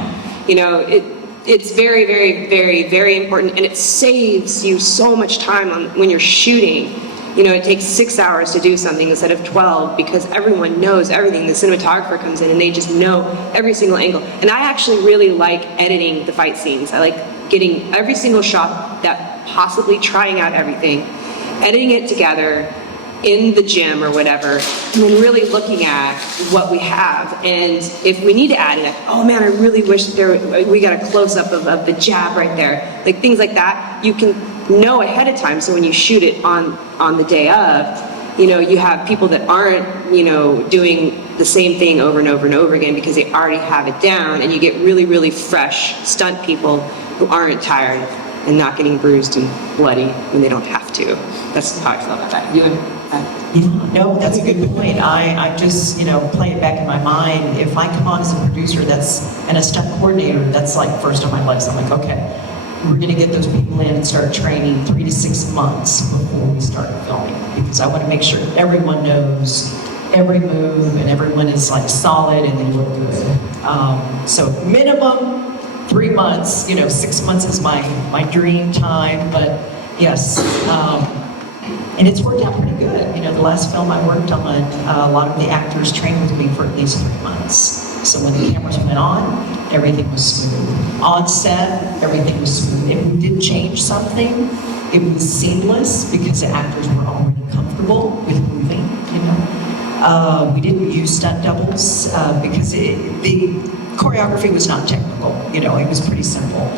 It's very, very, very, very important, and it saves you so much time when you're shooting. It takes 6 hours to do something instead of 12 because everyone knows everything. The cinematographer comes in and they just know every single angle. And I actually really like editing the fight scenes. I like getting every single shot, that possibly trying out everything, editing it together in the gym or whatever, and then really looking at what we have. And if we need to add it, oh man, I really wish we got a close-up of the jab right there. Like things like that, you can know ahead of time, so when you shoot it on the day of, you have people that aren't, doing the same thing over and over and over again because they already have it down, and you get really, really fresh stunt people who aren't tired and not getting bruised and bloody when they don't have to. That's how I feel about that. No, that's a good point. I just, play it back in my mind. If I come on as a producer and a stunt coordinator, that's like first on my list. I'm like, okay, we're going to get those people in and start training 3 to 6 months before we start filming, because I want to make sure everyone knows every move and everyone is like solid and they look good. So minimum 3 months, 6 months is my dream time, but yes. And it's worked out pretty good. The last film I worked on, a lot of the actors trained with me for at least 3 months. So when the cameras went on, everything was smooth. On set, everything was smooth. If we did change something, it was seamless because the actors were already comfortable with moving, you know. We didn't use stunt doubles because the choreography was not technical, you know, it was pretty simple.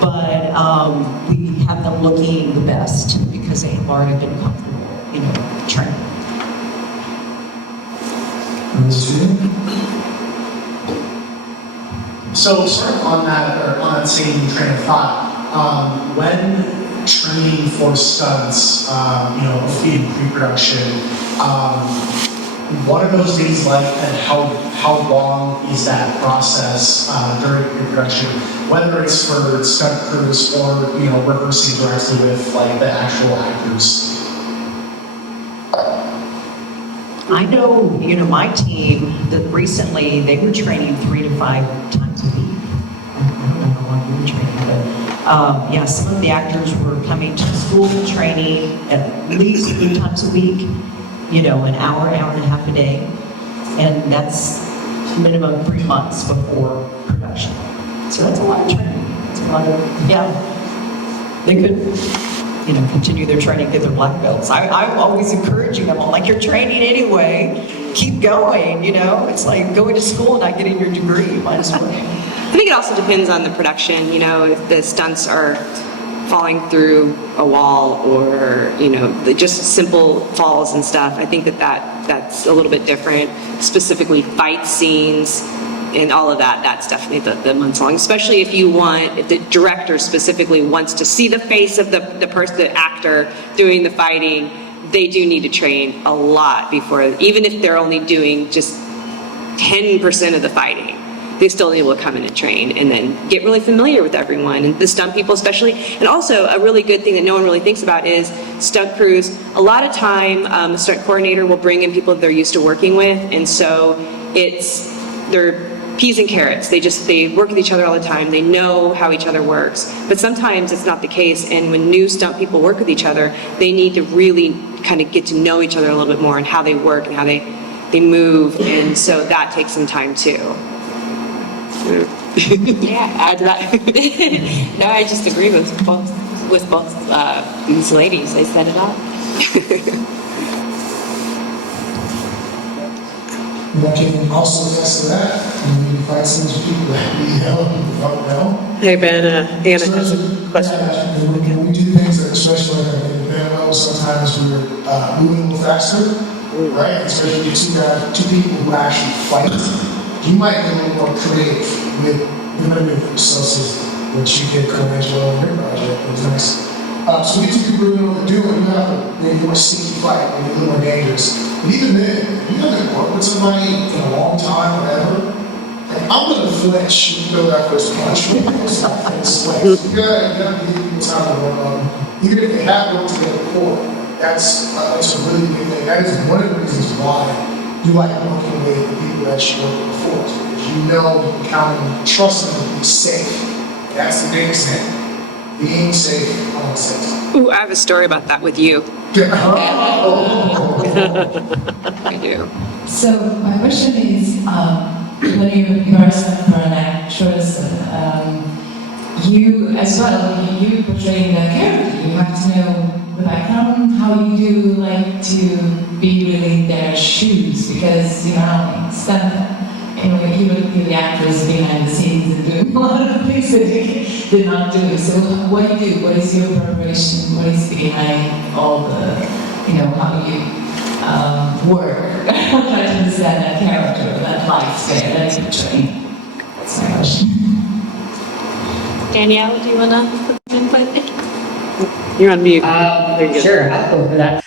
But we have them looking the best because they have already been comfortable, you know, training. So sort of on that same train of thought, when training for stunts, you know, in pre-production, what are those days like, and how long is that process during pre-production? Whether it's for stunt crews or, you know, rehearsing directly with like the actual actors. I know, you know, my team that recently they were training 3 to 5 times a week. I don't know how long we were training, but yeah, some of the actors were coming to school training at least 3 times a week. You know, an hour and a half a day, and that's minimum 3 months before production. So that's a lot of training. It's a lot of, yeah. They could, you know, continue their training, get their black belts. I'm always encouraging them. I'm like, you're training anyway. Keep going, you know? It's like going to school and not getting your degree. You might as well. I think it also depends on the production. You know, if the stunts are falling through a wall or, you know, just simple falls and stuff, I think that's a little bit different. Specifically fight scenes and all of that, that's definitely the months long, especially if the director specifically wants to see the face of the person, the actor doing the fighting. They do need to train a lot before, even if they're only doing just 10% of the fighting. They still need to come in and train and then get really familiar with everyone and the stunt people especially. And also a really good thing that no one really thinks about is stunt crews. A lot of time, the stunt coordinator will bring in people that they're used to working with, and so they're peas and carrots. They work with each other all the time. They know how each other works. But sometimes it's not the case, and when new stunt people work with each other, they need to really kind of get to know each other a little bit more and how they work and how they move, and so that takes some time too. Yeah, add to that. No, I just agree with both these ladies. They set it up. I can also attest to that. When you fight some people that we don't know. Hey Ben, Anna has a question. When we do things that, especially like in the band level, sometimes we're moving a little faster, right? Especially if two people who actually fight. You might get a little more creative with limited resources, which you did Colangelo in your project. It was nice. So we get two people who know what to do, and you have a maybe more sneaky fight, maybe a little more dangerous. But even then, if you haven't worked with somebody in a long time, whatever, like, I'm gonna flinch and throw that first punch. So you gotta give people time to warm up. Even if they have worked together before, that's a really big thing. That is one of the reasons why you like working with the people that you worked with before, because you know you can count on them, trust them to be safe. That's the biggest thing. Being safe on set. Ooh, I have a story about that with you. I do. So my question is, when you are for an actress, you as well, you portraying the character, you have to know the background, how you do like to be really in their shoes, because you know, it's that, you know, you would be the actress behind the scenes and doing a lot of things that you did not do. So what do you do? What is your preparation? What is behind all the, you know, how you work? I'm trying to understand that character, that life there, that you portray. That's my question. Danielle, do you want to input? You're on mute. Sure, I'll go for that.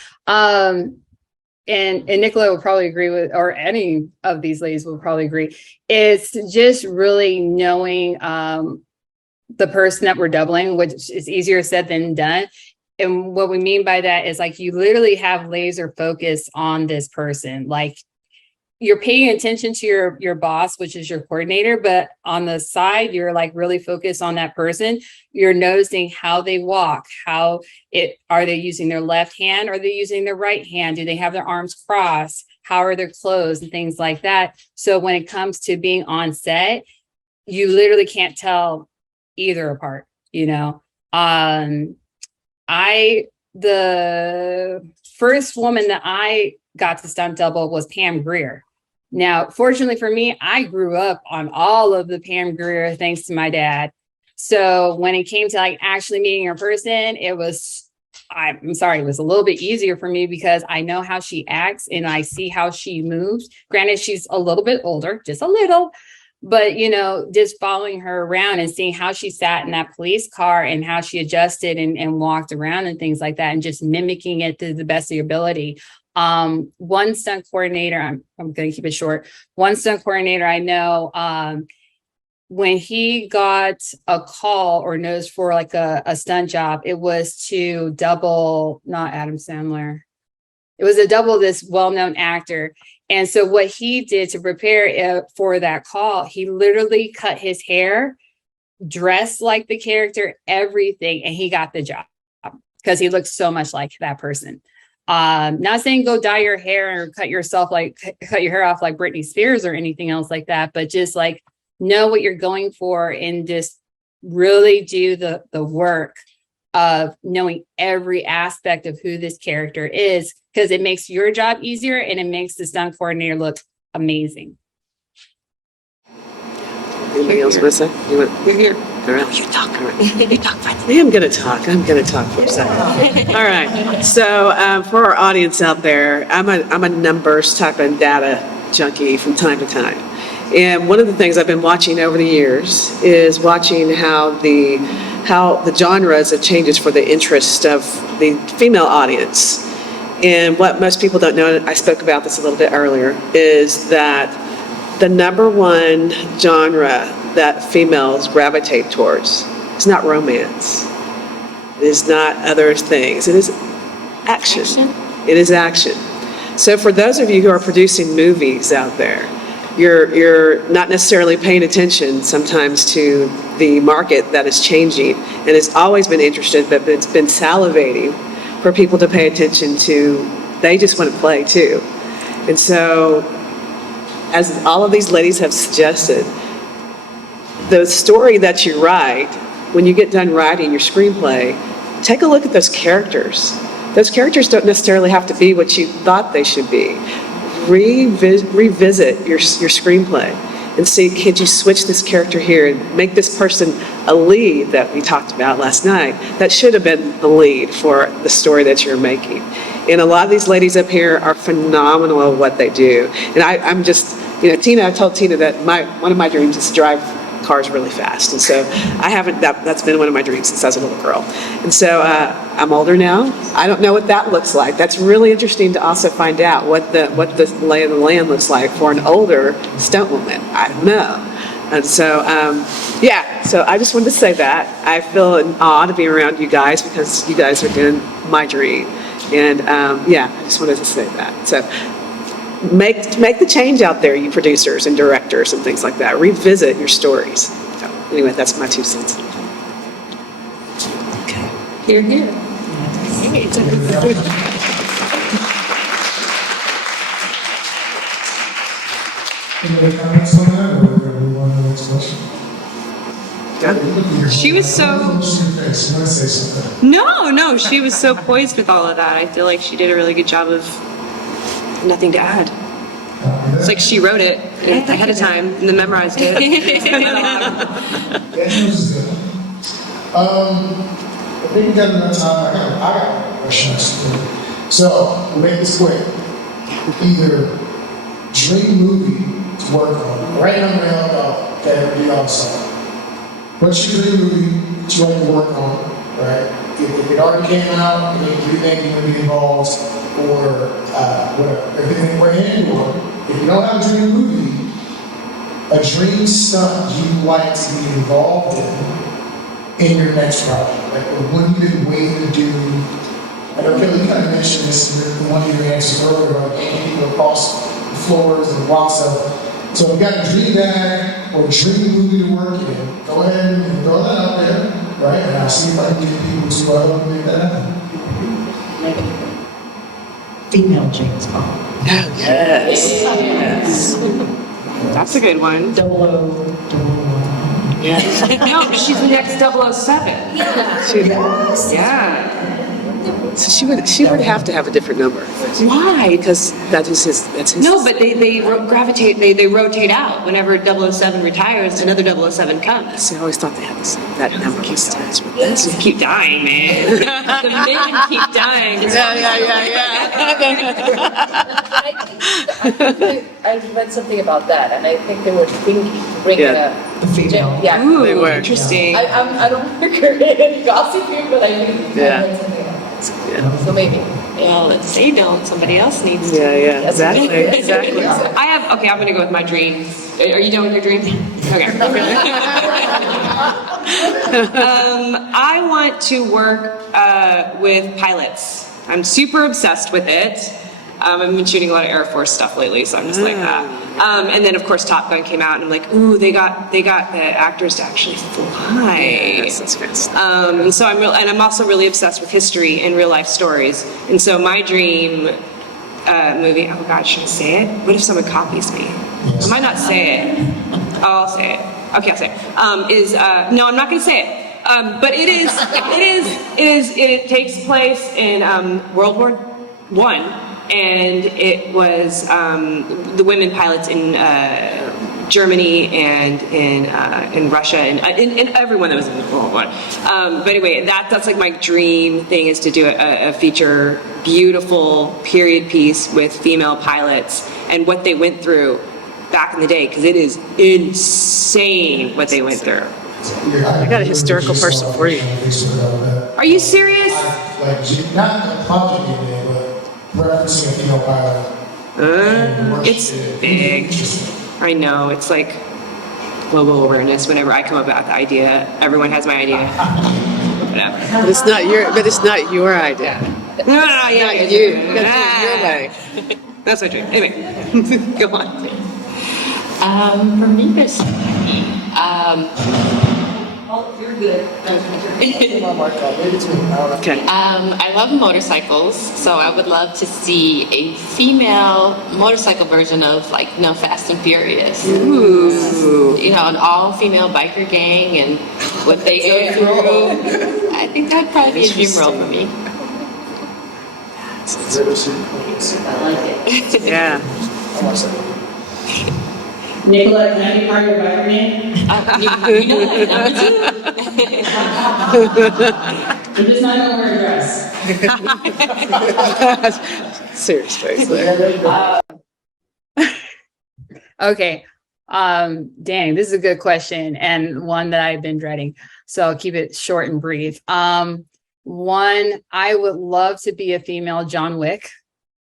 And Nikkilette will probably agree with, or any of these ladies will probably agree. It's just really knowing the person that we're doubling, which is easier said than done. And what we mean by that is like you literally have laser focus on this person. Like you're paying attention to your boss, which is your coordinator, but on the side, you're like really focused on that person. You're noticing how they walk, are they using their left hand? Are they using their right hand? Do they have their arms crossed? How are their clothes and things like that? So when it comes to being on set, you literally can't tell either apart, you know? The first woman that I got to stunt double was Pam Grier. Now, fortunately for me, I grew up on all of the Pam Grier thanks to my dad. So when it came to like actually meeting her person, it was a little bit easier for me because I know how she acts and I see how she moves. Granted, she's a little bit older, just a little, but just following her around and seeing how she sat in that police car and how she adjusted and walked around and things like that, and just mimicking it to the best of your ability. One stunt coordinator, I'm going to keep it short. One stunt coordinator I know, when he got a call or notice for like a stunt job, it was to double, not Adam Sandler. It was to double this well-known actor. And so what he did to prepare for that call, he literally cut his hair, dressed like the character, everything, and he got the job because he looked so much like that person. Not saying go dye your hair or cut your hair off like Britney Spears or anything else like that, but just like know what you're going for and just really do the work of knowing every aspect of who this character is, because it makes your job easier and it makes the stunt coordinator look amazing. Anybody else want to say? You're here. All right. You talk. All right. You talk. I'm going to talk. For a second. All right. So for our audience out there, I'm a numbers type of data junkie from time to time. And one of the things I've been watching over the years is watching how the genres have changes for the interest of the female audience. And what most people don't know, and I spoke about this a little bit earlier, is that the number one genre that females gravitate towards is not romance. It is not other things. It is action. It is action. So for those of you who are producing movies out there, you're not necessarily paying attention sometimes to the market that is changing and has always been interested, but it's been salivating for people to pay attention to. They just want to play too. And so, as all of these ladies have suggested, the story that you write, when you get done writing your screenplay, take a look at those characters. Those characters don't necessarily have to be what you thought they should be. Revisit your screenplay and see, could you switch this character here and make this person a lead that we talked about last night that should have been the lead for the story that you're making. And a lot of these ladies up here are phenomenal at what they do. And I'm just, I told Tina that one of my dreams is to drive cars really fast. And so that's been one of my dreams since I was a little girl. And so I'm older now. I don't know what that looks like. That's really interesting to also find out what the lay of the land looks like for an older stunt woman. I don't know. And so, so I just wanted to say that. I feel an awe to be around you guys because you guys are doing my dream. And I just wanted to say that. So make the change out there, you producers and directors and things like that. Revisit your stories. So anyway, that's my 2 cents. Okay. Here. Any comments on that, or we're going to move on to the next question? She was so... No, she was so poised with all of that. I feel like she did a really good job of nothing to add. It's like she wrote it ahead of time and then memorized it. I think we got enough time. I got questions. So, we'll make this quick. Either dream movie to work on. Right now, I'm going to help out. Okay, be awesome. What's your dream movie that you like to work on, right? If it already came out, you think you're going to be involved, or whatever. If it went in, or if you don't have a dream movie, a dream stunt you'd like to be involved in your next project. Like, what have you been waiting to do? I know, Kelly, you kind of mentioned this in one of your answers earlier, like getting people across the floors and blocks of. So if you got a dream bag or a dream movie to work in, go ahead and throw that out there, right? And I'll see if I can get people to help make that happen. Female James Bond. Yes. That's a good one. 00. No, she's the next 007. Yeah. So she would have to have a different number. Why? Because that's his. No, but they gravitate, they rotate out. Whenever 007 retires, another 007 comes. See, I always thought they had that number was attached with this. Just keep dying, man. The men keep dying. I read something about that, and I think they were thinking to bring The female. Yeah. Ooh, They were. interesting. I don't work in gossiping, but I think Yeah. I read something about Yeah. that. So maybe. Well, let's say don't. Somebody else needs to. Yeah, exactly. Okay, I'm gonna go with my dream. Are you done with your dream? Okay. I want to work with pilots. I'm super obsessed with it. I've been shooting a lot of Air Force stuff lately, so I'm just like that. And then of course Top Gun came out, and I'm like, ooh, they got the actors to actually fly. Yes, that's fantastic. And so I'm also really obsessed with history and real life stories. And so my dream movie, oh God, should I say it? What if someone copies me? I might not say it. Oh, I'll say it. Okay, I'll say it. No, I'm not going to say it. But it takes place in World War I. And it was the women pilots in Germany and in Russia and everyone that was in the World War. But anyway, that's like my dream thing, is to do a feature, beautiful period piece with female pilots and what they went through back in the day, because it is insane what they went through. I got a historical person for you. Are you serious? Not the project you made, but referencing a female pilot. It's big. I know. It's like global awareness. Whenever I come up with the idea, everyone has my idea. Whatever. But it's not your idea. No, yeah, You gotta do it your way. That's my dream. Anyway, go on. For me personally, you're good. Okay. I love motorcycles, so I would love to see a female motorcycle version of Fast and Furious. Ooh. An all-female biker gang and what they go through. I think that'd probably be a dream role for me. I like it. Yeah. Nikkilette, can I be part of your biker name? I'm just not gonna wear a dress. Serious face there. Okay. Dang, this is a good question, and one that I've been dreading. So I'll keep it short and brief. One, I would love to be a female John Wick.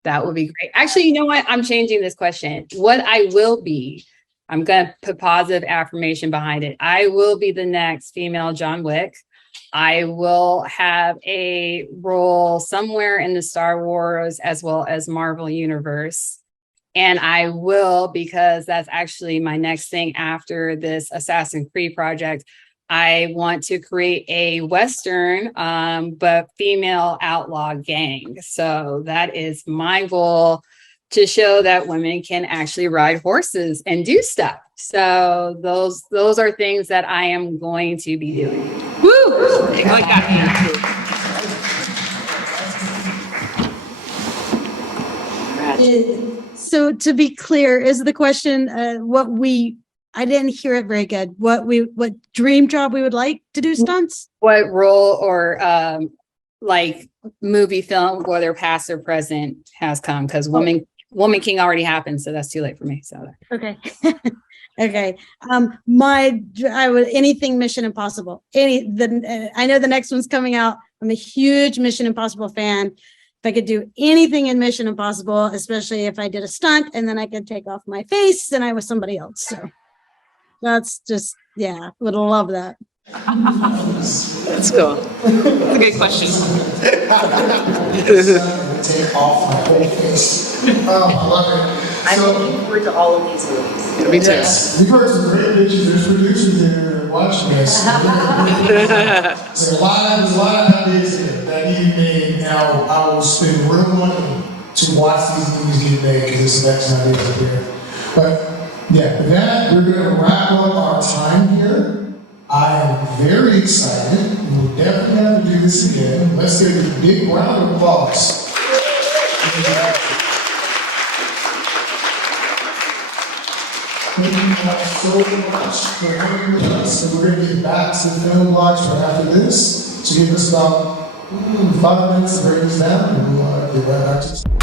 That would be great. Actually, you know what? I'm changing this question. What I will be, I'm going to put positive affirmation behind it. I will be the next female John Wick. I will have a role somewhere in the Star Wars as well as Marvel universe. And I will, because that's actually my next thing after this Assassin's Creed project, I want to create a Western, but female outlaw gang. So that is my goal, to show that women can actually ride horses and do stuff. So those are things that I am going to be doing. Woo! I like that. So to be clear, is the question I didn't hear it very good. What dream job we would like to do stunts? What role or movie, film, whether past or present, has come, because Woman King already happened, so that's too late for me. So okay. Okay. I would anything Mission Impossible. I know the next one's coming out. I'm a huge Mission Impossible fan. If I could do anything in Mission Impossible, especially if I did a stunt and then I could take off my face and I was somebody else. So that's just, would love that. Let's go. That's a good question. Take off my whole face. I love it. I'm looking forward to all of these movies. Me too. Yes, we've heard some great bitches. There's producers there watching this. There's a lot of ideas here that need to be made. Now, I will spend real money to watch these movies get made, because this next idea is here. But yeah, with that, we're going to wrap up our time here. I am very excited. We'll definitely have to do this again. Let's give it a big round of applause. Thank you guys so much for hanging with us. And we're going to get back to the film blocks right after this. So give us about 5 minutes to break this down, and we'll get right back to